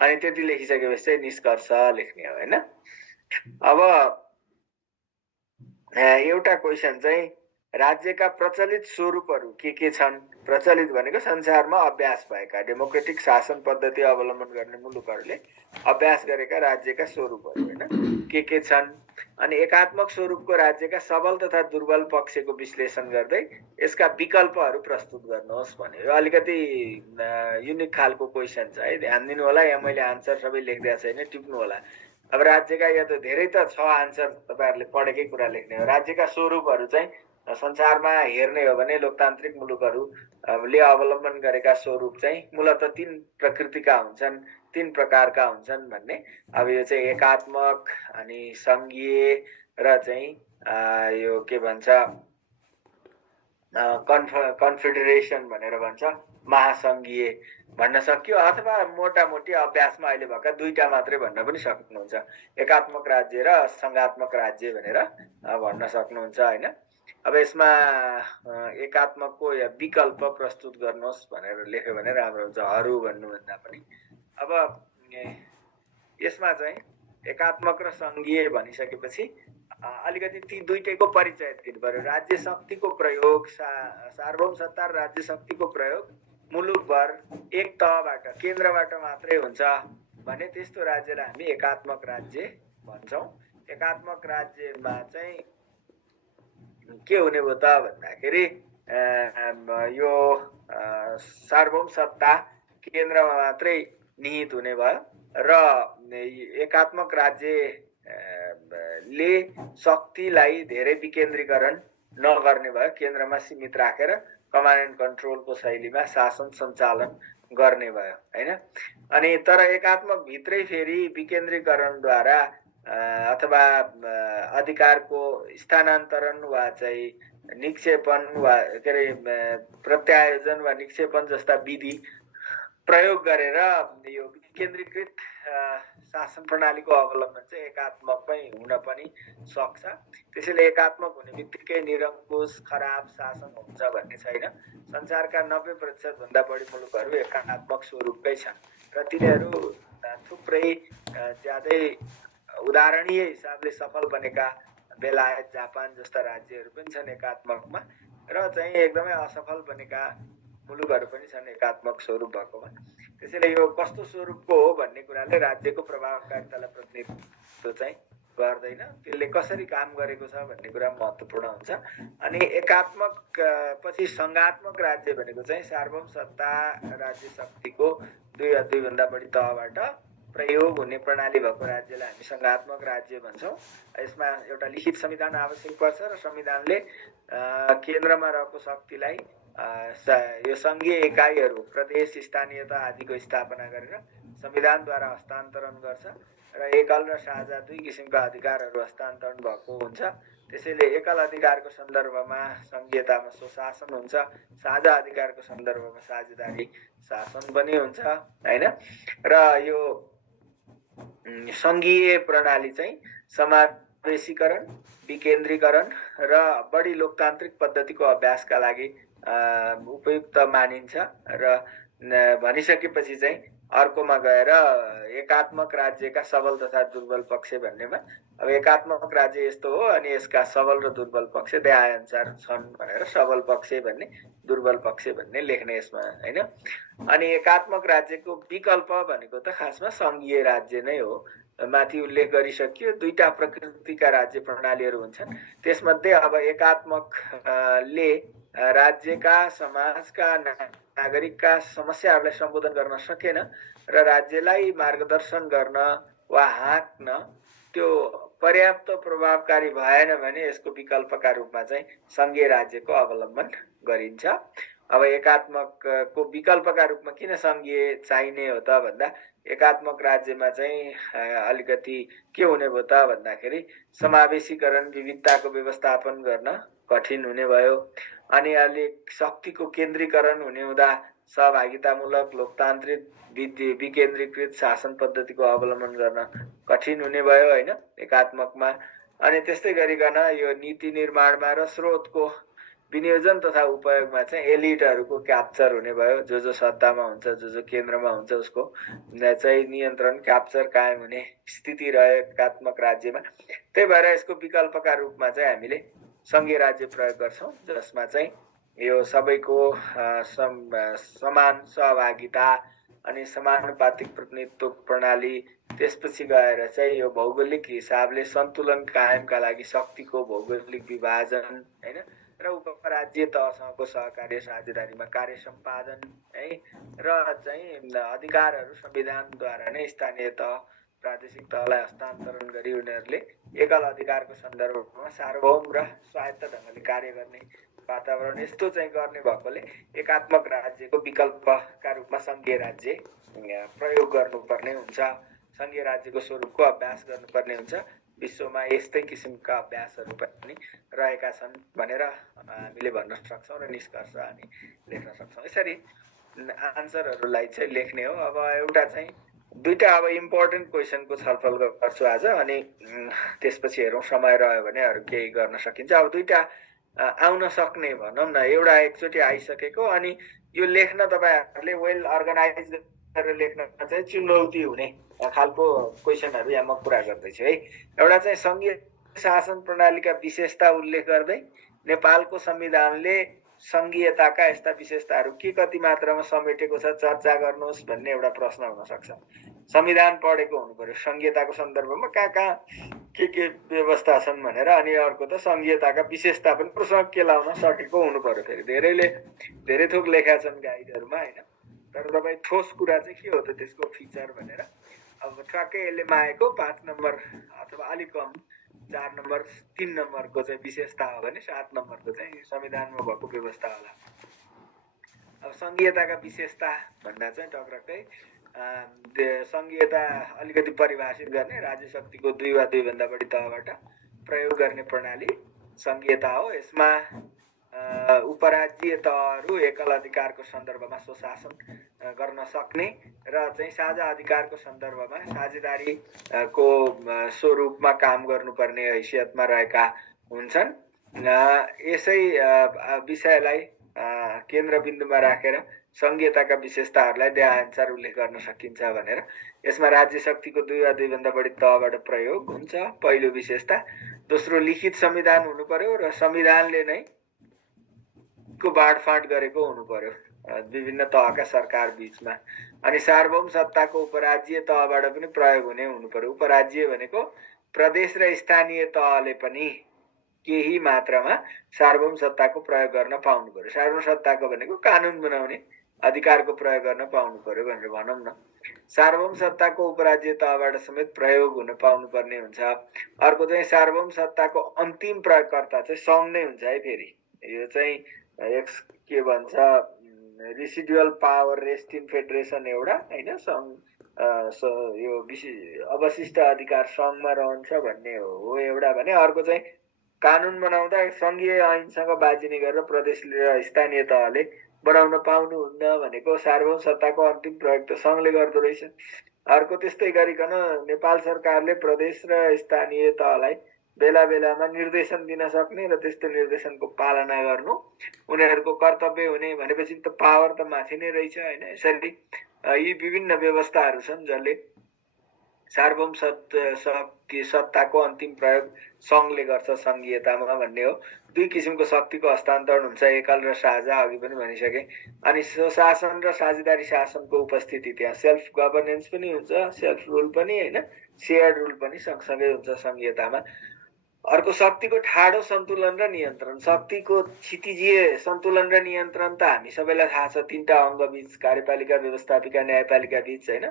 अनि त्यति लेखिसकेपछि चाहिँ निष्कर्ष लेख्ने हो, हैन। अब एउटा क्वेसन चाहिँ राज्यका प्रचलित स्वरूपहरू के छन्? प्रचलित भनेको संसारमा अभ्यास भएका, डेमोक्रेटिक शासन पद्धति अवलम्बन गर्ने मुलुकहरूले अभ्यास गरेका राज्यका स्वरूपहरू, हैन, के छन्? अनि एकात्मक स्वरूपको राज्यका सबल तथा दुर्बल पक्षको विश्लेषण गर्दै यसका विकल्पहरू प्रस्तुत गर्नुहोस् भन्यो। यो अलिकति युनिक खालको क्वेसन छ है, ध्यान दिनु होला। यहाँ मैले आन्सर सबै लेखिदिएको छैन, टिप्नु होला। अब राज्यका या त धेरै त छ आन्सर, तपाईँहरूले पढेकै कुरा लेख्ने हो। राज्यका स्वरूपहरू चाहिँ संसारमा हेर्ने हो भने लोकतान्त्रिक मुलुकहरूले अवलम्बन गरेका स्वरूप चाहिँ मूलतः 3 प्रकृतिका हुन्छन्, 3 प्रकारका हुन्छन् भन्ने। अब यो चाहिँ एकात्मक, अनि सङ्घीय र चाहिँ यो के भन्छ कन्फेडरेसन भनेर भन्छ, महासङ्घीय भन्न सकियो। अथवा मोटामोटी अभ्यासमा अहिले भएका 2टा मात्रै भन्न पनि सक्नुहुन्छ, एकात्मक राज्य र सङ्घात्मक राज्य भनेर भन्न सक्नुहुन्छ, हैन। अब यसमा एकात्मकको या विकल्प प्रस्तुत गर्नुहोस् भनेर लेख्यो भने राम्रो हुन्छ, हरू भन्नुभन्दा पनि। अब यसमा चाहिँ एकात्मक र सङ्घीय भनिसकेपछि अलिकति ती दुईटैको परिचय दिनु पर्यो। राज्य शक्तिको प्रयोग, सार्वभौम सत्ता र राज्य शक्तिको प्रयोग मुलुकभर एक तहबाट केन्द्रबाट मात्रै हुन्छ भने त्यस्तो राज्यलाई हामी एकात्मक राज्य भन्छौँ। एकात्मक राज्यमा चाहिँ के हुने भयो त भन्दाखेरि यो सार्वभौम सत्ता केन्द्रमा मात्रै निहित हुने भयो र एकात्मक राज्यले शक्तिलाई धेरै विकेन्द्रीकरण नगर्ने भयो, केन्द्रमा सीमित राखेर कमान्ड एन्ड कन्ट्रोलको शैलीमा शासन सञ्चालन गर्ने भयो हैन। अनि तर एकात्मक भित्रै फेरि विकेन्द्रीकरणद्वारा अथवा अधिकारको स्थानान्तरण वा चाहिँ निक्षेपण वा के अरे प्रत्यायोजन वा निक्षेपण जस्ता विधि प्रयोग गरेर यो विकेन्द्रीकृत शासन प्रणालीको अवलम्बन चाहिँ एकात्मकमै हुन पनि सक्छ। त्यसैले एकात्मक हुने बित्तिकै निरङ्कुश खराब शासन हुन्छ भन्ने छैन। संसारका 90% भन्दा बढी मुलुकहरू एकात्मक स्वरूपकै छन् र तिनीहरू थुप्रै ज्यादै उदाहरणीय हिसाबले सफल बनेका बेलायत, जापान जस्ता राज्यहरू पनि छन् एकात्मकमा र चाहिँ एकदमै असफल बनेका मुलुकहरू पनि छन् एकात्मक स्वरूप भएकोमा। त्यसैले यो कस्तो स्वरूपको हो भन्ने कुराले राज्यको प्रभावकारितालाई प्रतिनिधित्व चाहिँ गर्दैन, त्यसले कसरी काम गरेको छ भन्ने कुरा महत्त्वपूर्ण हुन्छ। अनि एकात्मक पछि सङ्घात्मक राज्य भनेको चाहिँ सार्वभौम सत्ता राज्य शक्तिको दुई वा दुईभन्दा बढी तहबाट प्रयोग हुने प्रणाली भएको राज्यलाई हामी सङ्घात्मक राज्य भन्छौँ। यसमा एउटा लिखित संविधान आवश्यक पर्छ र संविधानले केन्द्रमा रहेको शक्तिलाई यो सङ्घीय एकाइहरू प्रदेश, स्थानीयता आदिको स्थापना गरेर संविधानद्वारा हस्तान्तरण गर्छ र एकल र साझा दुई किसिमका अधिकारहरू हस्तान्तरण भएको हुन्छ। त्यसैले एकल अधिकारको सन्दर्भमा सङ्घीयतामा स्वशासन हुन्छ, साझा अधिकारको सन्दर्भमा साझेदारी शासन पनि हुन्छ हैन। र यो सङ्घीय प्रणाली चाहिँ समावेशीकरण, विकेन्द्रीकरण र बढी लोकतान्त्रिक पद्धतिको अभ्यासका लागि उपयुक्त मानिन्छ र भनिसकेपछि चाहिँ अर्कोमा गएर एकात्मक राज्यका सबल तथा दुर्बल पक्ष भन्नेमा अब एकात्मक राज्य यस्तो हो अनि यसका सबल र दुर्बल पक्ष देहायअनुसार छन् भनेर सबल पक्ष भन्ने, दुर्बल पक्ष भन्ने लेख्ने यसमा हैन। अनि एकात्मक राज्यको विकल्प भनेको त खासमा सङ्घीय राज्य नै हो। माथि उल्लेख गरिसकियो दुईटा प्रकृतिका राज्य प्रणालीहरू हुन्छन्। त्यसमध्ये अब एकात्मकले राज्यका, समाजका, नागरिकका समस्याहरूलाई सम्बोधन गर्न सकेन र राज्यलाई मार्गदर्शन गर्न वा हाँक्न त्यो पर्याप्त प्रभावकारी भएन भने यसको विकल्पका रूपमा चाहिँ सङ्घीय राज्यको अवलम्बन गरिन्छ। अब एकात्मकको विकल्पका रूपमा किन सङ्घीय चाहिने हो त भन्दा एकात्मक राज्यमा चाहिँ अलिकति के हुने भयो त भन्दाखेरि समावेशीकरण, विविधताको व्यवस्थापन गर्न कठिन हुने भयो। अनि अलिक शक्तिको केन्द्रीकरण हुने हुँदा सहभागितामूलक लोकतान्त्रिक विकेन्द्रीकृत शासन पद्धतिको अवलम्बन गर्न कठिन हुने भयो हैन एकात्मकमा। अनि त्यस्तै गरिकन यो नीति निर्माणमा र स्रोतको विनियोजन तथा उपयोगमा चाहिँ एलिटहरूको क्याप्चर हुने भयो। जो सत्तामा हुन्छ, जो केन्द्रमा हुन्छ उसको चाहिँ नियन्त्रण, क्याप्चर कायम हुने स्थिति रह्यो एकात्मक राज्यमा। त्यही भएर यसको विकल्पका रूपमा चाहिँ हामीले सङ्घीय राज्य प्रयोग गर्छौँ, जसमा चाहिँ यो सबैको समान सहभागिता अनि समानुपातिक प्रतिनिधित्व प्रणाली, त्यसपछि गएर चाहिँ यो भौगोलिक हिसाबले सन्तुलन कायमका लागि शक्तिको भौगोलिक विभाजन हैन र उपराज्य तहसँगको सहकार्य साझेदारीमा कार्य सम्पादन है र चाहिँ अधिकारहरू संविधानद्वारा नै स्थानीय तह, प्रादेशिक तहलाई हस्तान्तरण गरी उनीहरूले एकल अधिकारको सन्दर्भमा सार्वभौम र स्वायत्त ढङ्गले कार्य गर्ने वातावरण यस्तो चाहिँ गर्ने भएकोले एकात्मक राज्यको विकल्पका रूपमा सङ्घीय राज्य प्रयोग गर्नुपर्ने हुन्छ। सङ्घीय राज्यको स्वरूपको अभ्यास गर्नुपर्ने हुन्छ। विश्वमा यस्तै किसिमका अभ्यासहरू पनि रहेका छन् भनेर हामीले भन्न सक्छौँ र निष्कर्ष हामी लेख्न सक्छौँ। यसरी आन्सरहरूलाई चाहिँ लेख्ने हो। अब एउटा चाहिँ दुईटा अब इम्पोर्टेन्ट क्वेसनको छलफल गर्छु आज, अनि त्यसपछि हेरौँ समय रह्यो भने अरू केही गर्न सकिन्छ। अब दुईटा आउन सक्ने भनौँ न, एउटा एकचोटि आइसकेको अनि यो लेख्न तपाईँहरूले वेल अर्गनाइज गरेर लेख्न चाहिँ चुनौती हुने खालको क्वेसनहरू यहाँ म कुरा गर्दैछु है। एउटा चाहिँ सङ्घीय शासन प्रणालीका विशेषता उल्लेख गर्दै नेपालको संविधानले संघीयताका यस्ता विशेषताहरू के कति मात्रामा समेटेको छ चर्चा गर्नुहोस् भन्ने एउटा प्रश्न हुन सक्छ। संविधान पढेको हुनु पर्यो संघीयताको सन्दर्भमा कहाँ के व्यवस्था छन् भनेर, अनि अर्को त संघीयताका विशेषता पनि प्रसंग के लाउन सकेको हुनु पर्यो। फेरि धेरै थोक लेखा छन् गाइडहरुमा हैन, तर तपाईँ ठोस कुरा चाहिँ के हो त त्यसको फिचर भनेर अब ठ्याक्कै यसले मागेको 5 नम्बर अथवा अलिक कम 4 नम्बर 3 नम्बरको चाहिँ विशेषता हो भने 7 नम्बरको चाहिँ संविधानमा भएको व्यवस्था होला। अब संघीयताका विशेषता भन्दा चाहिँ टक्रक्कै संघीयता अलिकति परिभाषित गर्ने राज्य शक्तिको 2 वा 2 भन्दा बढी तहबाट प्रयोग गर्ने प्रणाली संघीयता हो। यसमा उपराज्यीय तहहरू एकल अधिकारको सन्दर्भमा स्वशासन गर्न सक्ने र चाहिँ साझा अधिकारको सन्दर्भमा साझेदारीको स्वरूपमा काम गर्नुपर्ने हैसियतमा रहेका हुन्छन्। यसै विषयलाई केन्द्रबिन्दुमा राखेर संघीयताका विशेषताहरूलाई देहानुसार उल्लेख गर्न सकिन्छ भनेर यसमा राज्य शक्तिको 2 वा 2 भन्दा बढी तहबाट प्रयोग हुन्छ पहिलो विशेषता। दोस्रो लिखित संविधान हुनु पर्यो र संविधानले नै को बाँडफाँड गरेको हुनु पर्यो विभिन्न तहका सरकार बीचमा। अनि सार्वभौम सत्ताको उपराज्यीय तहबाट पनि प्रयोग हुने हुनु पर्यो। उपराज्य भनेको प्रदेश र स्थानीय तहले पनि केही मात्रामा सार्वभौम सत्ताको प्रयोग गर्न पाउनु पर्यो। सार्वभौम सत्ताको भनेको कानुन बनाउने अधिकारको प्रयोग गर्न पाउनु पर्यो भनेर भनौं न। सार्वभौम सत्ताको उपराज्य तहबाट समेत प्रयोग हुन पाउनु पर्ने हुन्छ। अर्को चाहिँ सार्वभौम सत्ताको अन्तिम प्रयोगकर्ता चाहिँ संघ नै हुन्छ है। फेरि यो चाहिँ के भन्छ residual power rest in federation एउटा हैन, संघ यो अवशिष्ट अधिकार संघमा रहन्छ भन्ने हो एउटा भने। अर्को चाहिँ कानुन बनाउँदा संघीय ऐनसँग बाजिने गरेर प्रदेश र स्थानीय तहले बनाउन पाउनुहुन्न भनेको सार्वभौम सत्ताको अन्तिम प्रयोग त संघले गर्दो रहेछ। अर्को त्यस्तै गरिकन नेपाल सरकारले प्रदेश र स्थानीय तहलाई बेला बेलामा निर्देशन दिन सक्ने र त्यस्तो निर्देशनको पालना गर्नु उनीहरूको कर्तव्य हुने भनेपछि त पावर त माथि नै रहेछ हैन। यसरी यी विभिन्न व्यवस्थाहरू छन् जसले सार्वभौम सत्ताको अन्तिम प्रयोग संघले गर्छ संघीयतामा भन्ने हो। 2 किसिमको शक्तिको हस्तान्तरण हुन्छ, एकल र साझा, अघि पनि भनिसके। अनि स्वशासन र साझेदारी शासनको उपस्थिति त्यहाँ सेल्फ गभर्नेन्स पनि हुन्छ, सेल्फ रुल पनि हैन, शेयर्ड रुल पनि सँगसँगै हुन्छ संघीयतामा। अर्को शक्तिको ठाडो सन्तुलन र नियन्त्रण। शक्तिको क्षितिजीय सन्तुलन र नियन्त्रण त हामी सबैलाई थाहा छ, 3टा अङ्ग बीच कार्यपालिका व्यवस्थापिका न्यायपालिका बीच हैन।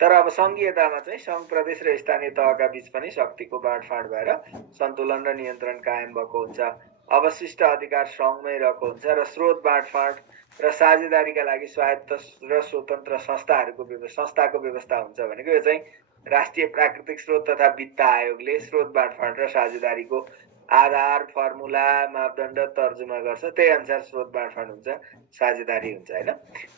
तर अब संघीयतामा चाहिँ संघ प्रदेश र स्थानीय तहका बीच पनि शक्तिको बाँडफाँड भएर सन्तुलन र नियन्त्रण कायम भएको हुन्छ। अवशिष्ट अधिकार संघमै रहेको हुन्छ र स्रोत बाँडफाँड र साझेदारीका लागि स्वायत्त र स्वतन्त्र संस्थाको व्यवस्था हुन्छ भनेको यो चाहिँ राष्ट्रिय प्राकृतिक स्रोत तथा वित्त आयोगले स्रोत बाँडफाँड र साझेदारीको आधार फर्मुला मापदण्ड तर्जुमा गर्छ। त्यही अनुसार स्रोत बाँडफाँड हुन्छ, साझेदारी हुन्छ हैन।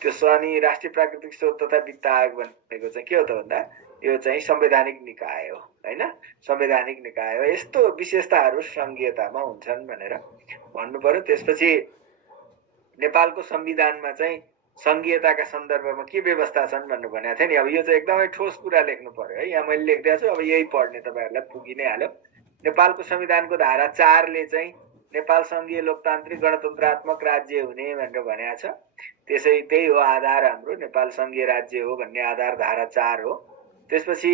त्यो अनि राष्ट्रिय प्राकृतिक स्रोत तथा वित्त आयोग भनेको चाहिँ के हो त भन्दा यो चाहिँ संवैधानिक निकाय हो हैन, संवैधानिक निकाय हो। यस्तो विशेषताहरू संघीयतामा हुन्छन् भनेर भन्नु पर्यो। त्यसपछि नेपालको संविधानमा चाहिँ संघीयताका सन्दर्भमा के व्यवस्था छन् भन्नु भनेको थिएँ नि। अब यो चाहिँ एकदमै ठोस कुरा लेख्नु पर्यो है। यहाँ मैले लेख्दै छु, अब यही पढ्ने तपाईहरुलाई पुगि नै हाल्यो। नेपालको संविधानको धारा 4 ले चाहिँ नेपाल संघीय लोकतान्त्रिक गणतन्त्रात्मक राज्य हुने भनेर भनेको छ। त्यसै त्यही हो आधार, हाम्रो नेपाल संघीय राज्य हो भन्ने आधार धारा 4 हो। त्यसपछि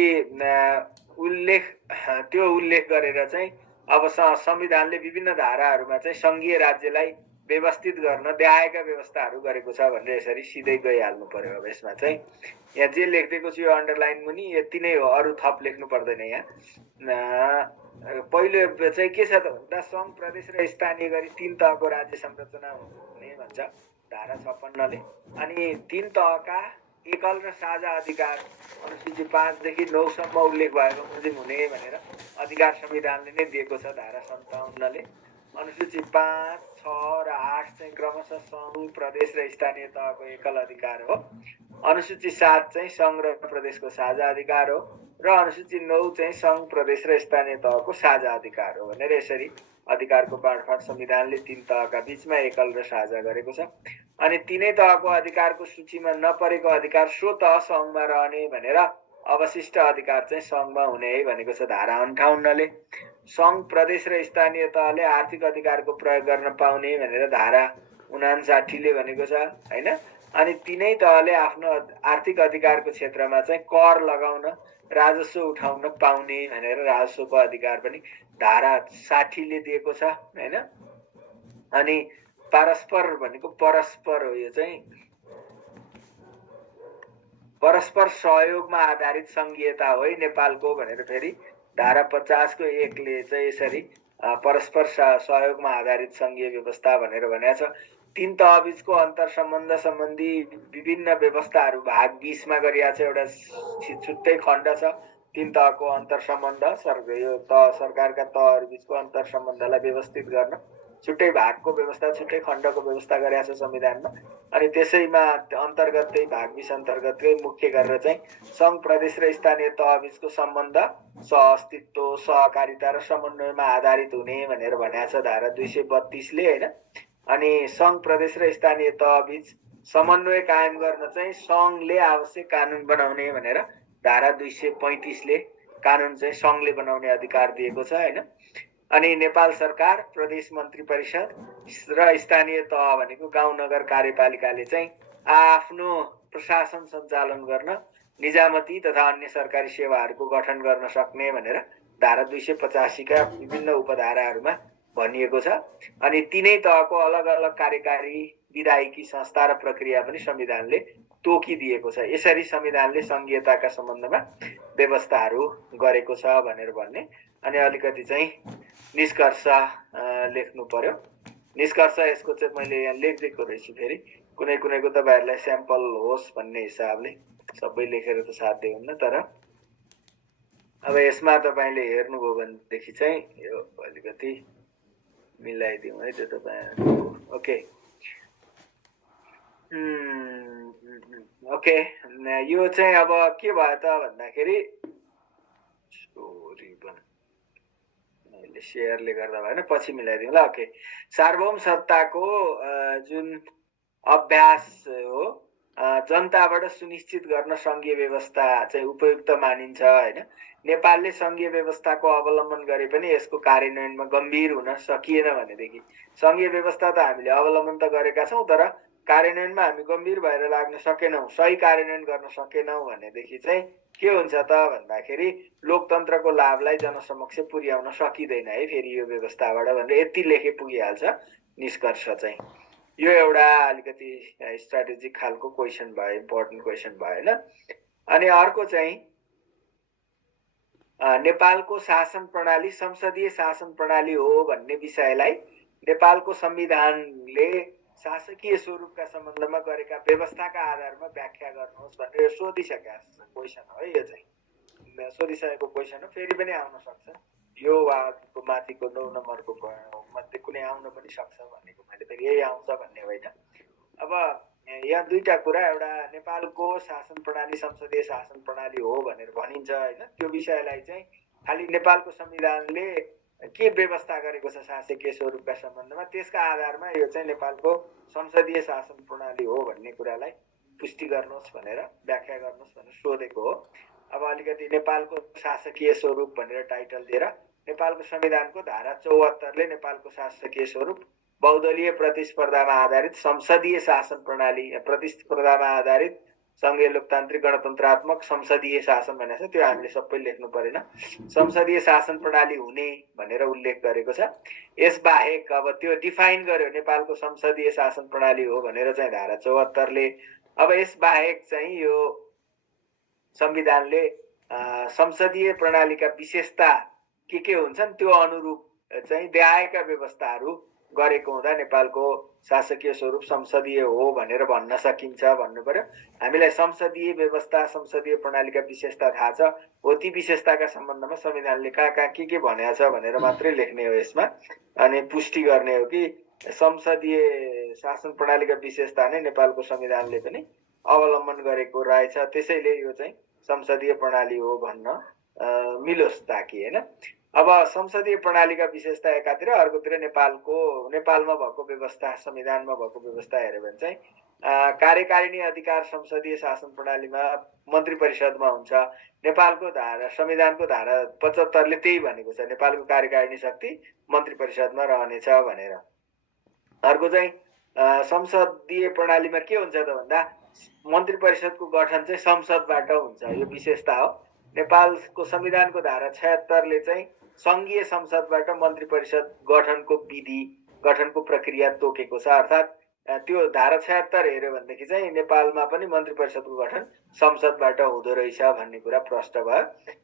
त्यो उल्लेख गरेर चाहिँ अब संविधानले विभिन्न धाराहरूमा चाहिँ संघीय राज्यलाई व्यवस्थित गर्न देहायका व्यवस्थाहरू गरेको छ भनेर यसरी सिधै गइहाल्नु पर्यो। अब यसमा चाहिँ यहाँ जे लेख्दिएको छु यो अन्डरलाइन मुनि यति नै हो, अरु थप लेख्नु पर्दैन। यहाँ पहिलो चाहिँ के छ त भन्दा संघ प्रदेश र स्थानीय गरी 3 तहको राज्य संरचना हुने भन्छ धारा 56 ले। अनि 3 तहका एकल र साझा अधिकार अनुसूची 5 देखि 9 सम्म उल्लेख भएको बमोजिम हुने भनेर अधिकार संविधानले नै दिएको छ धारा 57 ले। अनुसूची 5, 6 र 8 चाहिँ क्रमशः संघ प्रदेश र स्थानीय तहको एकल अधिकार हो। अनुसूची 7 चाहिँ संघ र प्रदेशको साझा अधिकार हो र अनुसूची 9 चाहिँ संघ प्रदेश र स्थानीय तहको साझा अधिकार हो भनेर यसरी अधिकारको बाँडफाँड संविधानले 3 तहका बीचमा एकल र साझा गरेको छ। अनि 3 तहको अधिकारको सूचीमा नपरेको अधिकार सो तह संघमा रहने भनेर अवशिष्ट अधिकार चाहिँ संघमा हुने है भनेको छ धारा 58 ले। सङ्घ प्रदेश र स्थानीय तहले आर्थिक अधिकारको प्रयोग गर्न पाउने भनेर धारा 59 ले भनेको छ हैन। अनि तिनै तहले आफ्नो आर्थिक अधिकारको क्षेत्रमा चाहिँ कर लगाउन राजस्व उठाउन पाउने भनेर राजस्वको अधिकार पनि धारा 60 ले दिएको छ हैन। अनि परस्पर भनेको परस्पर हो, यो चाहिँ परस्पर सहयोगमा आधारित संघीयता हो नेपालको भनेर फेरि धारा 50 को 1 ले चाहिँ यसरी परस्पर सहयोगमा आधारित संघीय व्यवस्था भनेर भनेको छ। तीन तहबीचको अन्तर सम्बन्ध सम्बन्धी विभिन्न व्यवस्थाहरू भाग 20 मा गरिएको छ। एउटा छुट्टै खण्ड छ तीन तहको अन्तर सम्बन्ध, यो तह सरकारका तहहरू बीचको अन्तर सम्बन्धलाई व्यवस्थित गर्न छुट्टै भागको व्यवस्था, छुट्टै खण्डको व्यवस्था गरेको छ संविधानमा। अनि त्यसैमा अन्तर्गतै भाग 20 अन्तर्गतकै मुख्य गरेर चाहिँ सङ्घ प्रदेश र स्थानीय तहबीचको सम्बन्ध सहअस्तित्व, सहकारिता र समन्वयमा आधारित हुने भनेर भनेको छ धारा 232 ले हैन। अनि सङ्घ प्रदेश र स्थानीय तहबीच समन्वय कायम गर्न चाहिँ सङ्घले आवश्यक कानुन बनाउने भनेर धारा 235 ले कानुन चाहिँ सङ्घले बनाउने अधिकार दिएको छ हैन। अनि नेपाल सरकार, प्रदेश मन्त्री परिषद र स्थानीय तह भनेको गाउँ नगर कार्यपालिकाले चाहिँ आफ्नो प्रशासन सञ्चालन गर्न निजामती तथा अन्य सरकारी सेवाहरूको गठन गर्न सक्ने भनेर धारा 285 का विभिन्न उपधाराहरूमा भनिएको छ। अनि तीनै तहको अलग अलग कार्यकारी, विधायिकी संस्था र प्रक्रिया पनि संविधानले तोकिदिएको छ। यसरी संविधानले संघीयताका सम्बन्धमा व्यवस्थाहरू गरेको छ भनेर भन्ने। अनि अलिकति चाहिँ निष्कर्ष लेख्नु पर्यो। निष्कर्ष यसको चाहिँ मैले यहाँ लेखिदिएको रहेछु, फेरि कुनै कुनैको तपाईहरुलाई स्याम्पल होस् भन्ने हिसाबले सबै लेखेर त साध्य हुन्न। तर अब यसमा तपाईले हेर्नुभयो भनेदेखि चाहिँ यो अलिकति मिलाइदिउँ है त्यो तपाईहरुको। ओके ओके, यो चाहिँ अब के भयो त भन्दाखेरि शेयरले गर्दा भएन, पछि मिलाइदिउँला। ओके, सार्वभौम सत्ताको जुन अभ्यास हो जनताबाट सुनिश्चित गर्न संघीय व्यवस्था चाहिँ उपयुक्त मानिन्छ हैन। नेपालले संघीय व्यवस्थाको अवलम्बन गरे पनि यसको कार्यान्वयनमा गम्भीर हुन सकिएन भनेदेखि, संघीय व्यवस्था त हामीले अवलम्बन त गरेका छौं तर कार्यान्वयनमा हामी गम्भीर भएर लाग्न सकेनौं, सही कार्यान्वयन गर्न सकेनौं भनेदेखि चाहिँ के हुन्छ त भन्दाखेरि लोकतन्त्रको लाभलाई जनसमक्ष पुर्याउन सकिदैन है फेरि यो व्यवस्थाबाट भनेर यति लेखे पुगिहाल्छ निष्कर्ष चाहिँ। यो एउटा अलिकति स्ट्र्याटेजिक खालको क्वेशन भयो, इम्पोर्टेन्ट क्वेशन भयो हैन। अनि अर्को चाहिँ नेपालको शासन प्रणाली संसदीय शासन प्रणाली हो भन्ने विषयलाई नेपालको संविधानले शासकीय स्वरूपका सम्बन्धमा गरेका व्यवस्थाका आधारमा व्याख्या गर्नुहोस् भनेर सोधिसकेको क्वेशन हो यो चाहिँ। सोधिसकेको क्वेशन हो, फेरि पनि आउन सक्छ यो वाको माथिको 9 नम्बरको मध्ये कुनै आउन पनि सक्छ भनेको मैले फेरि यही आउँछ भन्ने होइन। अब यहाँ दुईटा कुरा, एउटा नेपालको शासन प्रणाली संसदीय शासन प्रणाली हो भनेर भनिन्छ हैन, त्यो विषयलाई चाहिँ खाली नेपालको संविधानले के व्यवस्था गरेको छ शासकीय स्वरूपका सम्बन्धमा त्यसका आधारमा यो चाहिँ नेपालको संसदीय शासन प्रणाली हो भन्ने कुरालाई पुष्टि गर्नुहोस् भनेर व्याख्या गर्नुहोस् भनेर सोधेको हो। अब अलिकति नेपालको शासकीय स्वरूप भनेर टाइटल दिएर नेपालको संविधानको धारा 74 ले नेपालको शासकीय स्वरूप बहुदलीय प्रतिस्पर्धामा आधारित संसदीय शासन प्रणाली, प्रतिस्पर्धामा आधारित संघीय लोकतान्त्रिक गणतन्त्रात्मक संसदीय शासन भनेको छ, त्यो हामीले सबै लेख्नु परेन, संसदीय शासन प्रणाली हुने भनेर उल्लेख गरेको छ। यस बाहेक अब त्यो डिफाइन गर्यो नेपालको संसदीय शासन प्रणाली हो भनेर चाहिँ धारा 74 ले। अब यस बाहेक चाहिँ यो संविधानले संसदीय प्रणालीका विशेषता के हुन्छन् त्यो अनुरूप चाहिँ देहायका व्यवस्थाहरू गरेको हुँदा नेपालको शासकीय स्वरूप संसदीय हो भनेर भन्न सकिन्छ भन्नु पर्यो। हामीलाई संसदीय व्यवस्था, संसदीय प्रणालीका विशेषता थाहा छ, हो ती विशेषताका सम्बन्धमा संविधानले कहाँ के भनेको छ भनेर मात्रै लेख्ने हो यसमा। अनि पुष्टि गर्ने हो कि संसदीय शासन प्रणालीका विशेषता नै नेपालको संविधानले पनि अवलम्बन गरेको रहेछ, त्यसैले यो चाहिँ संसदीय प्रणाली हो भन्न मिलोस् ताकि हैन। अब संसदीय प्रणालीका विशेषता एकातिर, अर्कोतिर नेपालमा भएको व्यवस्था, संविधानमा भएको व्यवस्था हेर्यो भने चाहिँ कार्यकारिणी अधिकार संसदीय शासन प्रणालीमा मन्त्री परिषदमा हुन्छ। नेपालको संविधानको धारा 75ले त्यही भनेको छ, नेपालको कार्यकारिणी शक्ति मन्त्री परिषदमा रहनेछ भनेर। अर्को चाहिँ संसदीय प्रणालीमा के हुन्छ त भन्दा मन्त्री परिषदको गठन चाहिँ संसदबाट हुन्छ। यो विशेषता हो। नेपालको संविधानको धारा 76ले चाहिँ संघीय संसदबाट मन्त्री परिषद गठनको विधि, गठनको प्रक्रिया तोकेको छ। अर्थात् त्यो धारा 76 हेर्यो भनेदेखि चाहिँ नेपालमा पनि मन्त्री परिषदको गठन संसदबाट हुँदो रहेछ भन्ने कुरा प्रष्ट भयो।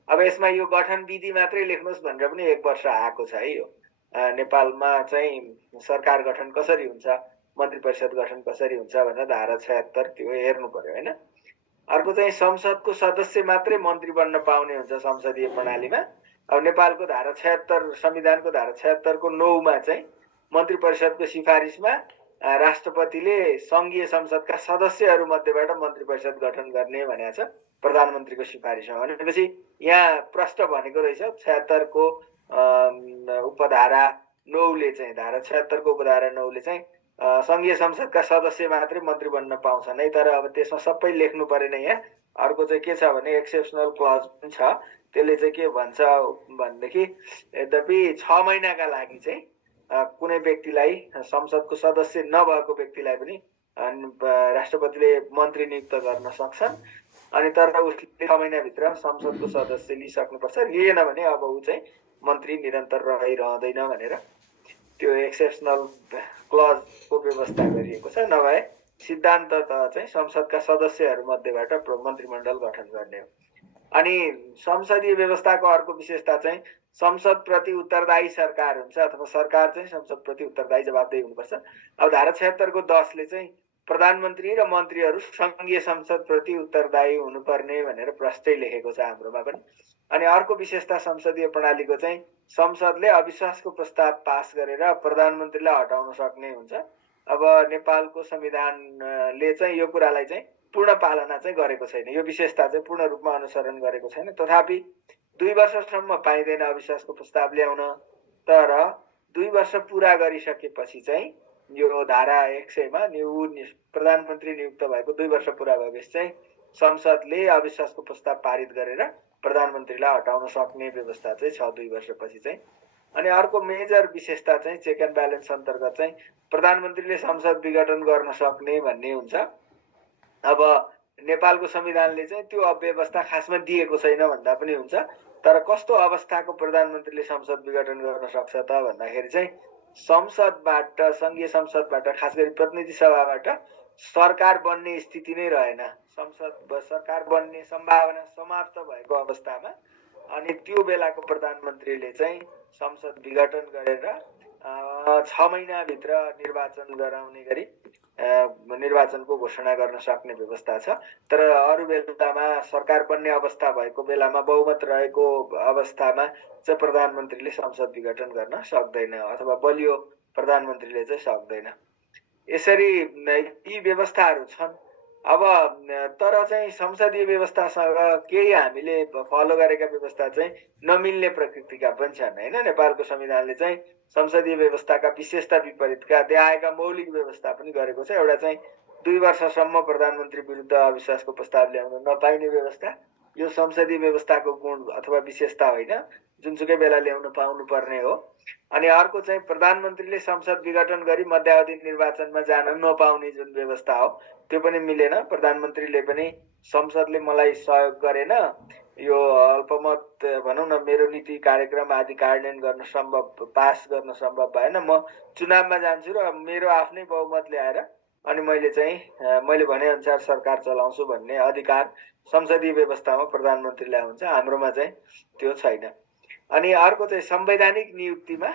अब यसमा यो गठन विधि मात्रै लेख्नुहोस् भनेर पनि 1 वर्ष आएको छ है। यो नेपालमा चाहिँ सरकार गठन कसरी हुन्छ, मन्त्री परिषद गठन कसरी हुन्छ भनेर धारा 76 त्यो हेर्नु पर्यो हैन। अर्को चाहिँ संसदको सदस्य मात्रै मन्त्री बन्न पाउने हुन्छ संसदीय प्रणालीमा। अब नेपालको धारा 76 संविधानको धारा 76 को 9 मा चाहिँ मन्त्री परिषदको सिफारिसमा राष्ट्रपतिले संघीय संसदका सदस्यहरू मध्येबाट मन्त्री परिषद गठन गर्ने भनेको छ प्रधानमन्त्रीको सिफारिसमा। भनेपछि यहाँ प्रष्ट भनेको रहेछ 76 को उपधारा 9 ले चाहिँ, धारा 76 को उपधारा 9 ले चाहिँ संघीय संसदका सदस्य मात्रै मन्त्री बन्न पाउँछन् है। तर अब त्यसमा सबै लेख्नु परेन यहाँ। अर्को चाहिँ के छ भने एक्सेप्सनल क्लज पनि छ। त्यसले चाहिँ के भन्छ भनेदेखि यद्यपि 6 महिनाका लागि चाहिँ कुनै व्यक्तिलाई, संसदको सदस्य नभएको व्यक्तिलाई पनि राष्ट्रपतिले मन्त्री नियुक्त गर्न सक्छन्। अनि तर उसले 6 महिनाभित्र संसदको सदस्य लिइसक्नुपर्छ। लिएन भने अब ऊ चाहिँ मन्त्री निरन्तर रहिरहँदैन भनेर त्यो एक्सेप्सनल क्लजको व्यवस्था गरिएको छ। नभए सिद्धान्त त चाहिँ संसदका सदस्यहरू मध्येबाट मन्त्रीमण्डल गठन गर्ने हो। अनि संसदीय व्यवस्थाको अर्को विशेषता चाहिँ संसद प्रति उत्तरदायी सरकार हुन्छ, अथवा सरकार चाहिँ संसद प्रति उत्तरदायी जवाबदेही हुनुपर्छ। अब धारा 76 को 10 ले चाहिँ प्रधानमन्त्री र मन्त्रीहरू संघीय संसद प्रति उत्तरदायी हुनुपर्ने भनेर प्रष्टै लेखेको छ हाम्रोमा पनि। अनि अर्को विशेषता संसदीय प्रणालीको चाहिँ संसदले अविश्वासको प्रस्ताव पास गरेर प्रधानमन्त्रीलाई हटाउन सक्ने हुन्छ। अब नेपालको संविधानले चाहिँ यो कुरालाई चाहिँ पूर्ण पालना चाहिँ गरेको छैन, यो विशेषता चाहिँ पूर्ण रूपमा अनुसरण गरेको छैन। तथापि 2 वर्षसम्म पाइँदैन अविश्वासको प्रस्ताव ल्याउन। तर 2 वर्ष पुरा गरिसकेपछि चाहिँ यो धारा 100 मा प्रधानमन्त्री नियुक्त भएको 2 वर्ष पुरा भएपछि चाहिँ संसदले अविश्वासको प्रस्ताव पारित गरेर प्रधानमन्त्रीलाई हटाउन सक्ने व्यवस्था चाहिँ छ 2 वर्षपछि चाहिँ। अनि अर्को मेजर विशेषता चाहिँ चेक एन्ड ब्यालेन्स अन्तर्गत चाहिँ प्रधानमन्त्रीले संसद विघटन गर्न सक्ने भन्ने हुन्छ। अब नेपालको संविधानले चाहिँ त्यो अव्यवस्था खासमा दिएको छैन भन्दा पनि हुन्छ। तर कस्तो अवस्थाको प्रधानमन्त्रीले संसद विघटन गर्न सक्छ त भन्दाखेरि चाहिँ संसदबाट, संघीय संसदबाट, खास गरी प्रतिनिधि सभाबाट सरकार बन्ने स्थिति नै रहेन। संसद सरकार बन्ने सम्भावना समाप्त भएको अवस्थामा अनि त्यो बेलाको प्रधानमन्त्रीले चाहिँ संसद विघटन गरेर 6 महिनाभित्र निर्वाचन गराउने गरी निर्वाचनको घोषणा गर्न सक्ने व्यवस्था छ। तर अरू बेलामा सरकार बन्ने अवस्था भएको बेलामा, बहुमत रहेको अवस्थामा चाहिँ प्रधानमन्त्रीले संसद विघटन गर्न सक्दैन, अथवा बलियो प्रधानमन्त्रीले चाहिँ सक्दैन। यसरी यी व्यवस्थाहरू छन्। अब तर चाहिँ संसदीय व्यवस्थासँग केही हामीले फलो गरेका व्यवस्था चाहिँ नमिल्ने प्रकृतिका पनि छन् हैन। नेपालको संविधानले चाहिँ संसदीय व्यवस्थाका विशेषता विपरीतका देखाएका मौलिक व्यवस्था पनि गरेको छ। एउटा चाहिँ 2 वर्षसम्म प्रधानमन्त्री विरुद्ध अविश्वासको प्रस्ताव ल्याउन नपाइने व्यवस्था, यो संसदीय व्यवस्थाको गुण अथवा विशेषता होइन, जुनसुकै बेला ल्याउन पाउनु पर्ने हो। अनि अर्को चाहिँ प्रधानमन्त्रीले संसद विघटन गरी मध्यावधि निर्वाचनमा जान नपाउने जुन व्यवस्था हो त्यो पनि मिलेन। प्रधानमन्त्रीले पनि संसदले मलाई सहयोग गरेन, यो अल्पमत भनौँ न, मेरो नीति कार्यक्रम आदि कार्यान्वयन गर्न सम्भव, पास गर्न सम्भव भएन, म चुनावमा जान्छु र मेरो आफ्नै बहुमत ल्याएर अनि मैले भने अनुसार सरकार चलाउँछु भन्ने अधिकार संसदीय व्यवस्थामा प्रधानमन्त्रीलाई हुन्छ, हाम्रोमा चाहिँ त्यो छैन। अनि अर्को चाहिँ संवैधानिक नियुक्तिमा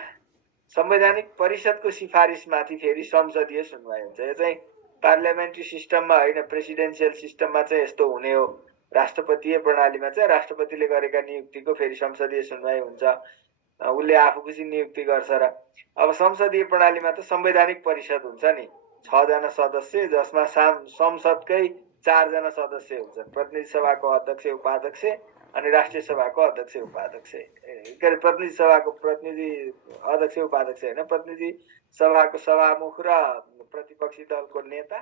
संवैधानिक परिषदको सिफारिसमाथि फेरि संसदीय सुनवाई हुन्छ। यो चाहिँ पार्लियामेन्ट्री सिस्टममा होइन, प्रेसिडेन्सियल सिस्टममा चाहिँ यस्तो हुने हो। राष्ट्रपतीय प्रणालीमा चाहिँ राष्ट्रपतिले गरेका नियुक्तिको फेरि संसदीय सुनवाई हुन्छ, उसले आफू खुसी नियुक्ति गर्छ। र अब संसदीय प्रणालीमा त संवैधानिक परिषद हुन्छ नि, 6 जना सदस्य, जसमा संसदकै 4 जना सदस्य हुन्छन्, प्रतिनिधि सभाको अध्यक्ष उपाध्यक्ष अनि राष्ट्रिय सभाको अध्यक्ष उपाध्यक्ष। के अरे प्रतिनिधि सभाको प्रतिनिधि अध्यक्ष उपाध्यक्ष होइन, प्रतिनिधि सभाको सभामुख र प्रतिपक्षी दलको नेता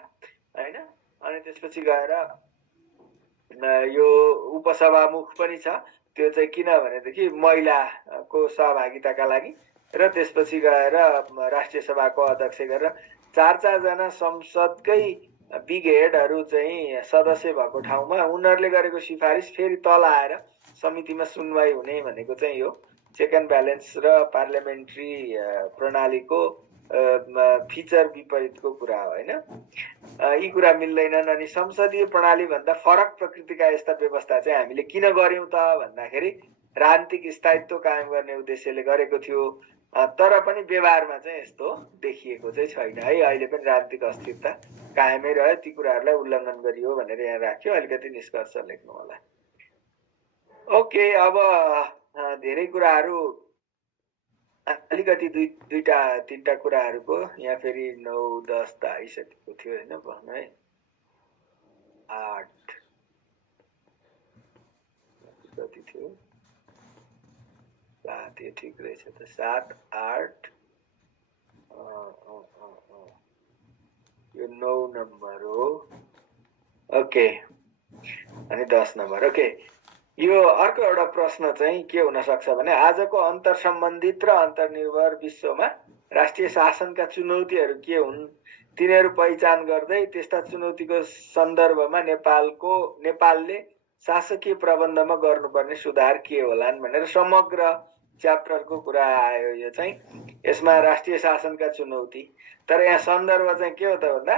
हैन। अनि त्यसपछि गएर यो उपसभामुख पनि छ, त्यो चाहिँ किन भनेदेखि महिलाको सहभागिताका लागि, र त्यसपछि गएर राष्ट्रिय सभाको अध्यक्ष गरेर 4 जना संसदकै बिग हेडहरू चाहिँ सदस्य भएको ठाउँमा उनीहरूले गरेको सिफारिस फेरि तल आएर समितिमा सुनवाई हुने भनेको चाहिँ यो चेक एन्ड ब्यालेन्स र पार्लियामेन्ट्री प्रणालीको फिचर विपरीतको कुरा हो हैन। यी कुरा मिल्दैनन्। अनि संसदीय प्रणाली भन्दा फरक प्रकृतिका यस्ता व्यवस्था चाहिँ हामीले किन गर्यौं त भन्दाखेरि राजनीतिक स्थायित्व कायम गर्ने उद्देश्यले गरेको थियो, तर पनि व्यवहारमा चाहिँ यस्तो देखिएको चाहिँ छैन है। अहिले पनि राजनीतिक अस्थिरता कायमै रह्यो, ती कुराहरूलाई उल्लङ्घन गरियो भनेर यहाँ राख्यो। अलिकति निष्कर्ष लेख्नु होला। ओके, अब धेरै कुराहरू अलिकति दुईटा तीनटा कुराहरूको यहाँ फेरि 9-10 त आइसकेको थियो हैन, भन्नु है 8 कति थियो, 7 यो ठिक रहेछ त, 7 8 यो 9 नम्बर हो। ओके, अनि 10 नम्बर। ओके, यो अर्को एउटा प्रश्न चाहिँ के हुन सक्छ भने आजको अन्तर्सम्बन्धित र अन्तर्निर्भर विश्वमा राष्ट्रिय शासनका चुनौतीहरू के हुन्, तिनीहरू पहिचान गर्दै त्यस्ता चुनौतीको सन्दर्भमा नेपालले शासकीय प्रबन्धमा गर्नुपर्ने सुधार के होलान् भनेर समग्र च्याप्टरको कुरा आयो। यो चाहिँ यसमा राष्ट्रिय शासनका चुनौती, तर यहाँ सन्दर्भ चाहिँ के हो त भन्दा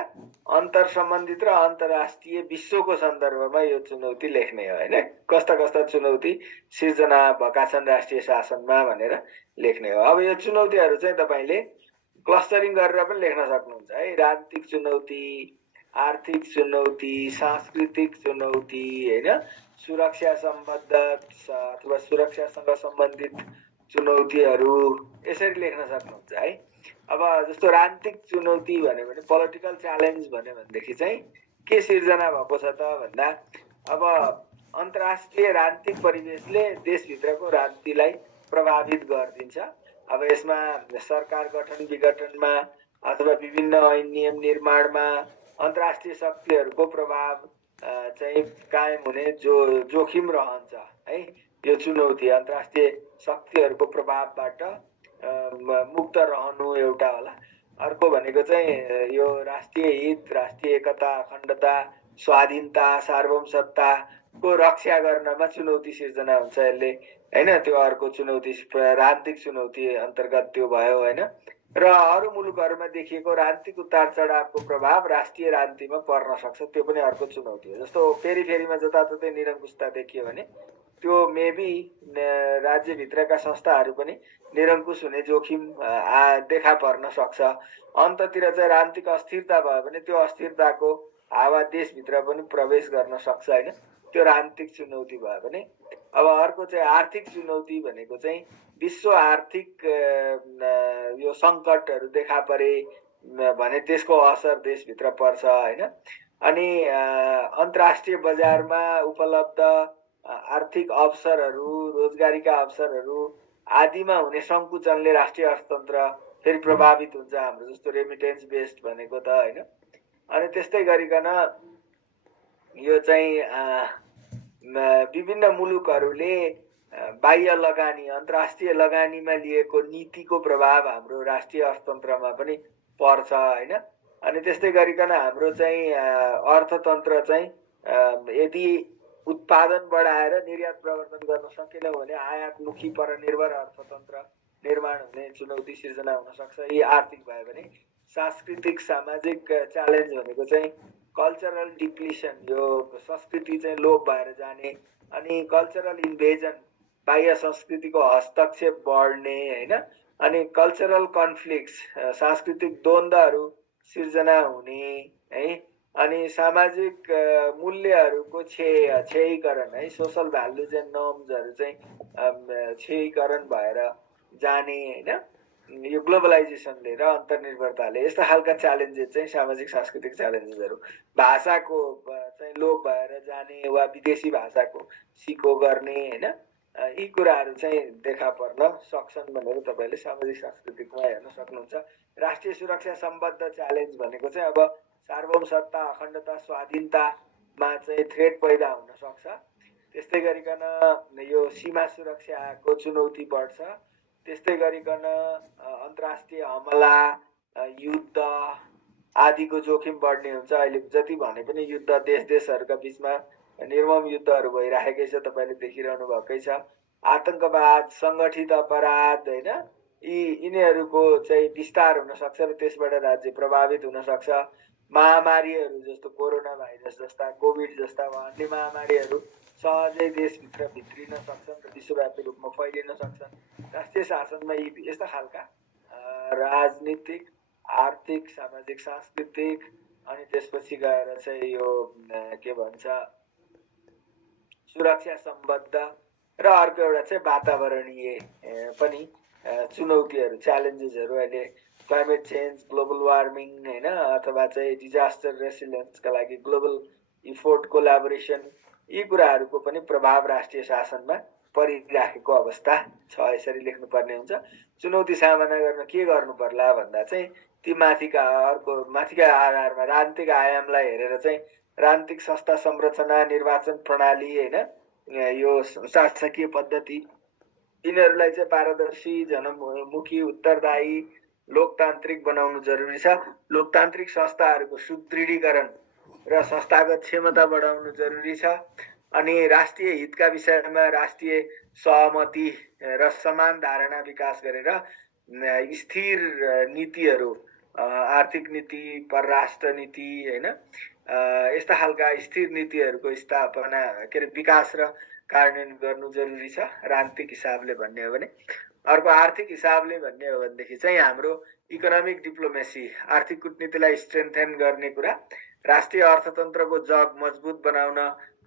अन्तर्सम्बन्धित र अन्तर्राष्ट्रिय विश्वको सन्दर्भमा यो चुनौती लेख्ने हो हैन। कस्ता कस्ता चुनौती सिर्जना भएका छन् राष्ट्रिय शासनमा भनेर लेख्ने हो। अब यो चुनौतीहरू चाहिँ तपाईले क्लस्टरिङ गरेर पनि लेख्न सक्नुहुन्छ है। राजनीतिक चुनौती, आर्थिक चुनौती, सांस्कृतिक चुनौती हैन, सुरक्षा सम्बद्ध अथवा सुरक्षासँग सम्बन्धित चुनौतीहरू यसरी लेख्न सक्नुहुन्छ है। अब जस्तो राजनीतिक चुनौती भन्यो भने पोलिटिकल च्यालेन्ज भन्यो भनेदेखि चाहिँ के सिर्जना भएको छ त भन्दा अब अन्तर्राष्ट्रिय राजनीतिक परिवेशले देशभित्रको राजनीतिलाई प्रभावित गरिदिन्छ। अब यसमा सरकार गठन विघटनमा अथवा विभिन्न ऐन नियम निर्माणमा अन्तर्राष्ट्रिय शक्तिहरूको प्रभाव चाहिँ कायम हुने जोखिम रहन्छ है। यो चुनौती अन्तर्राष्ट्रिय शक्तिहरूको प्रभावबाट मुक्त रहनु एउटा होला। अर्को भनेको चाहिँ यो राष्ट्रिय हित, राष्ट्रिय एकता, अखण्डता, स्वाधीनता, सार्वभौमसत्ताको रक्षा गर्नमा चुनौती सिर्जना हुन्छ यसले हैन। त्यो अर्को चुनौती राजनीतिक चुनौती अन्तर्गत त्यो भयो हैन। र अरू मुलुकहरूमा देखिएको राजनीतिक उतार चढावको प्रभाव राष्ट्रिय राजनीतिमा पर्न सक्छ, त्यो पनि अर्को चुनौती हो। जस्तो फेरिफेरीमा जताततै निरङ्कुशता देखियो भने त्यो मेबी राज्यभित्रका संस्थाहरू पनि निरङ्कुश हुने जोखिम देखा पर्न सक्छ। अन्ततिर चाहिँ राजनीतिक अस्थिरता भयो भने त्यो अस्थिरताको हावा देशभित्र पनि प्रवेश गर्न सक्छ हैन। त्यो राजनीतिक चुनौती भयो भने। अब अर्को चाहिँ आर्थिक चुनौती भनेको चाहिँ विश्व आर्थिक यो सङ्कटहरू देखा परे भने त्यसको असर देशभित्र पर्छ हैन। अनि अन्तर्राष्ट्रिय बजारमा उपलब्ध आर्थिक अवसरहरू, रोजगारीका अवसरहरू आदिमा हुने सङ्कुचनले राष्ट्रिय अर्थतन्त्र फेरि प्रभावित हुन्छ हाम्रो, जस्तो रेमिटेन्स बेस्ड भनेको त हैन। अनि त्यस्तै गरिकन यो चाहिँ विभिन्न मुलुकहरूले बाह्य लगानी, अन्तर्राष्ट्रिय लगानीमा लिएको नीतिको प्रभाव हाम्रो राष्ट्रिय अर्थतन्त्रमा पनि पर्छ हैन। अनि त्यस्तै गरिकन हाम्रो चाहिँ अर्थतन्त्र चाहिँ यदि उत्पादन बढाएर निर्यात प्रवर्धन गर्न सकेनौँ भने आयातमुखी परनिर्भर अर्थतन्त्र निर्माण हुने चुनौती सिर्जना हुन सक्छ। यी आर्थिक भयो भने सांस्कृतिक सामाजिक च्यालेन्ज भनेको चाहिँ कल्चरल डिप्लिसन, यो संस्कृति चाहिँ लोप भएर जाने, अनि कल्चरल इन्भेजन, बाह्य संस्कृतिको हस्तक्षेप बढ्ने हैन। अनि कल्चरल कन्फ्लिक्ट्स, सांस्कृतिक द्वन्द्वहरू सिर्जना हुने है। अनि सामाजिक मूल्यहरूको क्षयीकरण है, सोसल भ्यालुज एन्ड नर्म्सहरू चाहिँ क्षयीकरण भएर जाने हैन। यो ग्लोबलाइजेसनले र अन्तर्निर्भरताले यस्ता खालका च्यालेन्जेस चाहिँ सामाजिक सांस्कृतिक च्यालेन्जेसहरू, भाषाको चाहिँ लोप भएर जाने वा विदेशी भाषाको सिको गर्ने हैन, यी कुराहरू चाहिँ देखा पर्न सक्छन् भनेर तपाईँले सामाजिक सांस्कृतिकमा हेर्न सक्नुहुन्छ। राष्ट्रिय सुरक्षा सम्बद्ध च्यालेन्ज भनेको चाहिँ अब सार्वभौम सत्ता, अखण्डता, स्वाधीनतामा चाहिँ थ्रेट पैदा हुन सक्छ। त्यस्तै गरिकन यो सीमा सुरक्षाको चुनौती बढ्छ। त्यस्तै गरिकन अन्तर्राष्ट्रिय हमला, युद्ध आदिको जोखिम बढ्ने हुन्छ। अहिले जति भने पनि युद्ध देशहरूका बीचमा निर्मम युद्धहरू भइरहेकै छ, तपाईँले देखिरहनु भएकै छ। आतंकवाद, सङ्गठित अपराध, होइन, यिनीहरूको चाहिँ विस्तार हुन सक्छ र त्यसबाट राज्य प्रभावित हुन सक्छ। महामारीहरू जस्तो कोरोना भाइरस जस्ता, कोभिड जस्ता अन्य महामारीहरू सहजै देशभित्र भित्रिन सक्छन् र विश्वव्यापी रूपमा फैलिन सक्छन्। राष्ट्रिय शासनमा यस्ता खालका राजनीतिक, आर्थिक, सामाजिक, सांस्कृतिक अनि त्यसपछि गएर चाहिँ यो के भन्छ सुरक्षा सम्बद्ध र अर्को एउटा चाहिँ वातावरणीय पनि चुनौतीहरू, च्यालेन्जेसहरू अहिले क्लाइमेट चेन्ज, ग्लोबल वार्मिङ, होइन, अथवा चाहिँ डिजास्टर रेसिलियन्सका लागि ग्लोबल इफोर्ट, कोलाबोरेसन, यी कुराहरूको पनि प्रभाव राष्ट्रिय शासनमा परिराखेको अवस्था छ। यसरी लेख्नुपर्ने हुन्छ। चुनौती सामना गर्न के गर्नु पर्ला भन्दा चाहिँ ती माथिका आधारमा राजनीतिक आयामलाई हेरेर चाहिँ राजनीतिक संस्था संरचना, निर्वाचन प्रणाली, होइन, यो शासकीय पद्धति, यिनीहरूलाई चाहिँ पारदर्शी, जनमुखी, उत्तरदायी, लोकतान्त्रिक बनाउनु जरुरी छ। लोकतान्त्रिक संस्थाहरूको सुदृढीकरण र संस्थागत क्षमता बढाउनु जरुरी छ। अनि राष्ट्रिय हितका विषयमा राष्ट्रिय सहमति र समान धारणा विकास गरेर स्थिर नीतिहरू, आर्थिक नीति, परराष्ट्र नीति, होइन, यस्ता खालका स्थिर नीतिहरूको स्थापना विकास र कार्यान्वयन गर्नु जरुरी छ राजनीतिक हिसाबले भन्ने हो भने। अर्को आर्थिक हिसाबले भन्ने हो भनेदेखि चाहिँ हाम्रो इकोनोमिक डिप्लोमेसी, आर्थिक कूटनीतिलाई स्ट्रेन्थेन गर्ने कुरा, राष्ट्रिय अर्थतन्त्रको जग मजबुत बनाउन,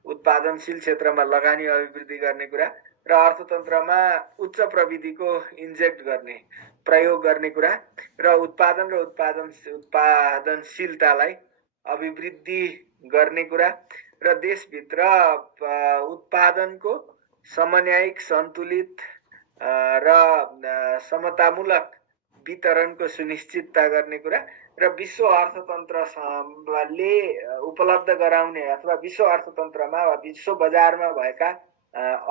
उत्पादनशील क्षेत्रमा लगानी अभिवृद्धि गर्ने कुरा र अर्थतन्त्रमा उच्च प्रविधिको इन्जेक्ट गर्ने, प्रयोग गर्ने कुरा र उत्पादन र उत्पादनशीलतालाई अभिवृद्धि गर्ने कुरा र देशभित्र उत्पादनको समन्वयिक, सन्तुलित र समतामूलक वितरणको सुनिश्चितता गर्ने कुरा र विश्व अर्थतन्त्रले उपलब्ध गराउने अथवा विश्व अर्थतन्त्रमा वा विश्व बजारमा भएका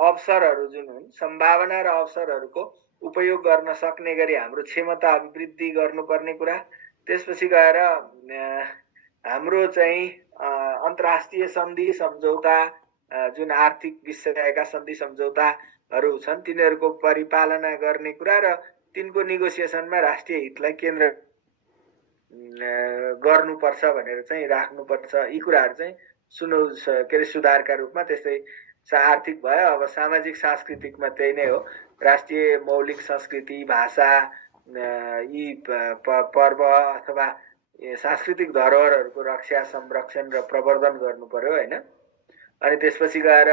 अवसरहरू जुन हुन्, सम्भावना र अवसरहरूको उपयोग गर्न सक्ने गरी हाम्रो क्षमता अभिवृद्धि गर्नुपर्ने कुरा। त्यसपछि गएर हाम्रो चाहिँ अन्तर्राष्ट्रिय सन्धि सम्झौता, जुन आर्थिक विषयका सन्धि सम्झौताहरू छन्, तिनीहरूको परिपालना गर्ने कुरा र तिनको नेगोसिएसनमा राष्ट्रिय हितलाई केन्द्र गर्नुपर्छ भनेर चाहिँ राख्नुपर्छ। यी कुराहरू चाहिँ सुधारका रूपमा। त्यस्तै आर्थिक भयो, अब सामाजिक सांस्कृतिकमा त्यही नै हो। राष्ट्रिय मौलिक संस्कृति, भाषा, यी पर्व अथवा सांस्कृतिक धरोहरहरूको रक्षा, संरक्षण र प्रवर्धन गर्नु पर्यो, होइन। अनि त्यसपछि गएर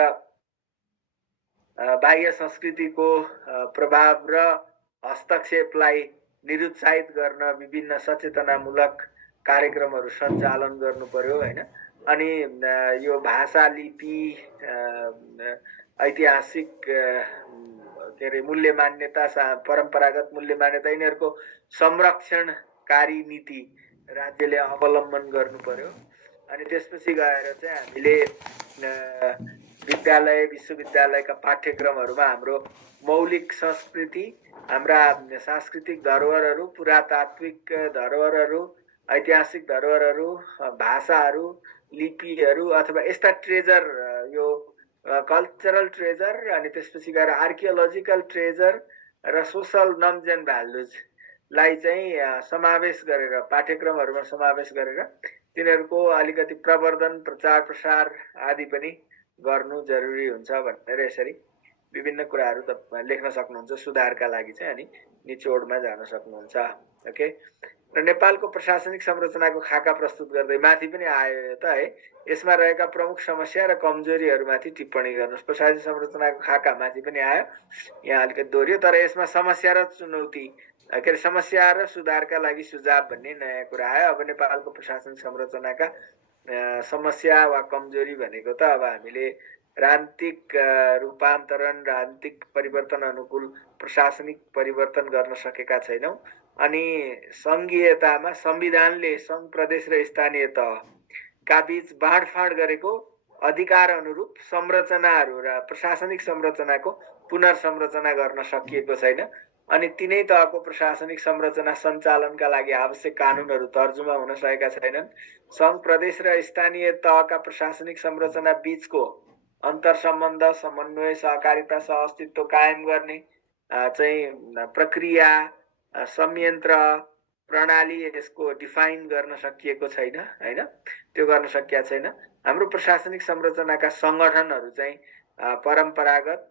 बाह्य संस्कृतिको प्रभाव र हस्तक्षेपलाई निरुत्साहित गर्न विभिन्न सचेतनामूलक कार्यक्रमहरू सञ्चालन गर्नु पर्यो, होइन। अनि यो भाषा, लिपि, ऐतिहासिक मूल्य मान्यता, परम्परागत मूल्य मान्यता, यिनीहरूको संरक्षणकारी नीति राज्यले अवलम्बन गर्नु पर्यो। अनि त्यसपछि गएर चाहिँ हामीले विद्यालय, विश्वविद्यालयका पाठ्यक्रमहरूमा हाम्रो मौलिक संस्कृति, हाम्रा सांस्कृतिक धरोहरहरू, पुरातात्विक धरोहरहरू, ऐतिहासिक धरोहरहरू, भाषाहरू, लिपिहरू अथवा यस्ता ट्रेजर, यो कल्चरल ट्रेजर, अनि त्यसपछि गएर आर्कियोलोजिकल ट्रेजर र सोसल नर्म्स एन्ड भ्यालुजलाई चाहिँ समावेश गरेर, पाठ्यक्रमहरूमा समावेश गरेर तिनीहरूको अलिकति प्रवर्धन, प्रचार प्रसार आदि पनि गर्नु जरुरी हुन्छ भनेर यसरी विभिन्न कुराहरू लेख्न सक्नुहुन्छ सुधारका लागि चाहिँ। अनि निचोडमा जान सक्नुहुन्छ। ओके। र नेपालको प्रशासनिक संरचनाको खाका प्रस्तुत गर्दै माथि पनि आयो त है, यसमा रहेका प्रमुख समस्या र कमजोरीहरूमाथि टिप्पणी गर्नुहोस्। प्रशासनिक संरचनाको खाका माथि पनि आयो, यहाँ अलिकति दोहोरियो, तर यसमा समस्या र चुनौती, समस्या र सुधारका लागि सुझाव भन्ने नयाँ कुरा आयो। अब नेपालको प्रशासनिक संरचनाका समस्या वा कमजोरी भनेको त अब हामीले राजनीतिक रूपान्तरण, राजनीतिक परिवर्तन अनुकूल प्रशासनिक परिवर्तन गर्न सकेका छैनौं। अनि संघीयतामा संविधानले संघ, प्रदेश र स्थानीय तहका बीच बाँडफाँड गरेको अधिकार अनुरूप संरचनाहरू र प्रशासनिक संरचनाको पुनर्संरचना गर्न सकिएको छैन। अनि तिनै तहको प्रशासनिक संरचना सञ्चालनका लागि आवश्यक कानुनहरू तर्जुमा हुन सकेका छैनन्। संघ, प्रदेश र स्थानीय तहका प्रशासनिक संरचना बीचको अन्तर्सम्बन्ध, समन्वय, सहकारिता, सहअस्तित्व कायम गर्ने चाहिँ प्रक्रिया, संयन्त्र, प्रणाली यसको डिफाइन गर्न सकिएको छैन हैन, त्यो गर्न सकिया छैन। हाम्रो प्रशासनिक संरचनाका संगठनहरू चाहिँ परम्परागत,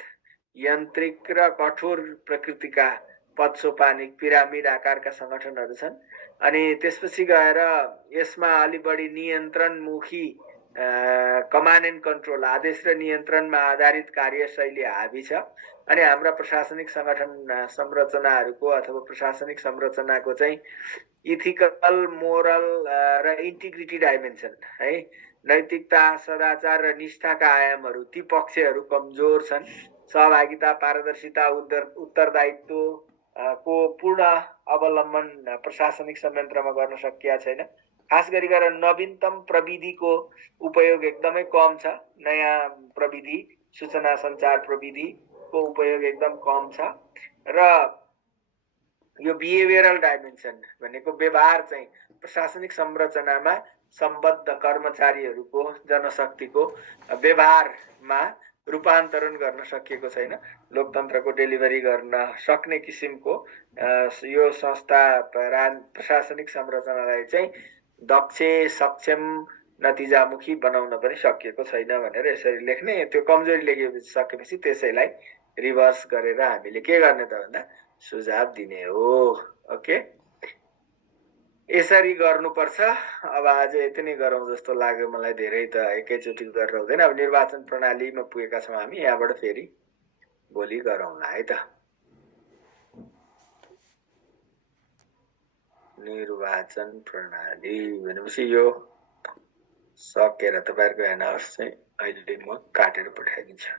यन्त्रिक र कठोर प्रकृतिका पदसोपानिक पिरामिड आकारका संगठनहरू छन्। अनि त्यसपछि गएर यसमा अलि बढी नियन्त्रणमुखी कमान्ड एन्ड कन्ट्रोल, आदेश र नियन्त्रणमा आधारित कार्यशैली हाबी छ। अनि हाम्रा प्रशासनिक संगठन संरचनाहरूको अथवा प्रशासनिक संरचनाको चाहिँ इथिकल, मोरल र इन्टिग्रिटी डाइमेन्सन है, नैतिकता, सदाचार र निष्ठाका आयामहरू, ती पक्षहरू कमजोर छन्। सहभागिता, पारदर्शिता, उत्तरदायित्व को पूर्ण अवलम्बन प्रशासनिक संयन्त्रमा गर्न सकिया छैन। खास गरिएर नवीनतम प्रविधिको उपयोग एकदमै कम छ। नयाँ प्रविधि, सूचना सञ्चार प्रविधिको उपयोग एकदम कम छ। र यो बिहेभियरल डाइमेन्सन भनेको व्यवहार चाहिँ प्रशासनिक संरचनामा सम्बद्ध कर्मचारीहरूको, जनशक्तिको व्यवहारमा रूपान्तरण गर्न सकिएको छैन। लोकतन्त्रको डेलिभरी गर्न सक्ने किसिमको यो संस्था प्रशासनिक संरचनालाई चाहिँ दक्ष, सक्षम, नतिजामुखी बनाउन पनि सकिएको छैन भनेर यसरी लेख्ने। त्यो कमजोरी लेखिसकेपछि त्यसैलाई रिभर्स गरेर हामीले के गर्ने त भन्दा सुझाव दिने हो। ओके, यसरी गर्नुपर्छ। अब आज यति नै गरौँ जस्तो लाग्यो मलाई। धेरै त एकैचोटि गरेर हुँदैन। अब निर्वाचन प्रणालीमा पुगेका छौँ हामी, यहाँबाट फेरि भोलि गरौँला है त। निर्वाचन प्रणाली भनेपछि यो सकेर तपाईहरुको हेर्नुहोस् चाहिँ अहिले म काटेर पठाइदिन्छु।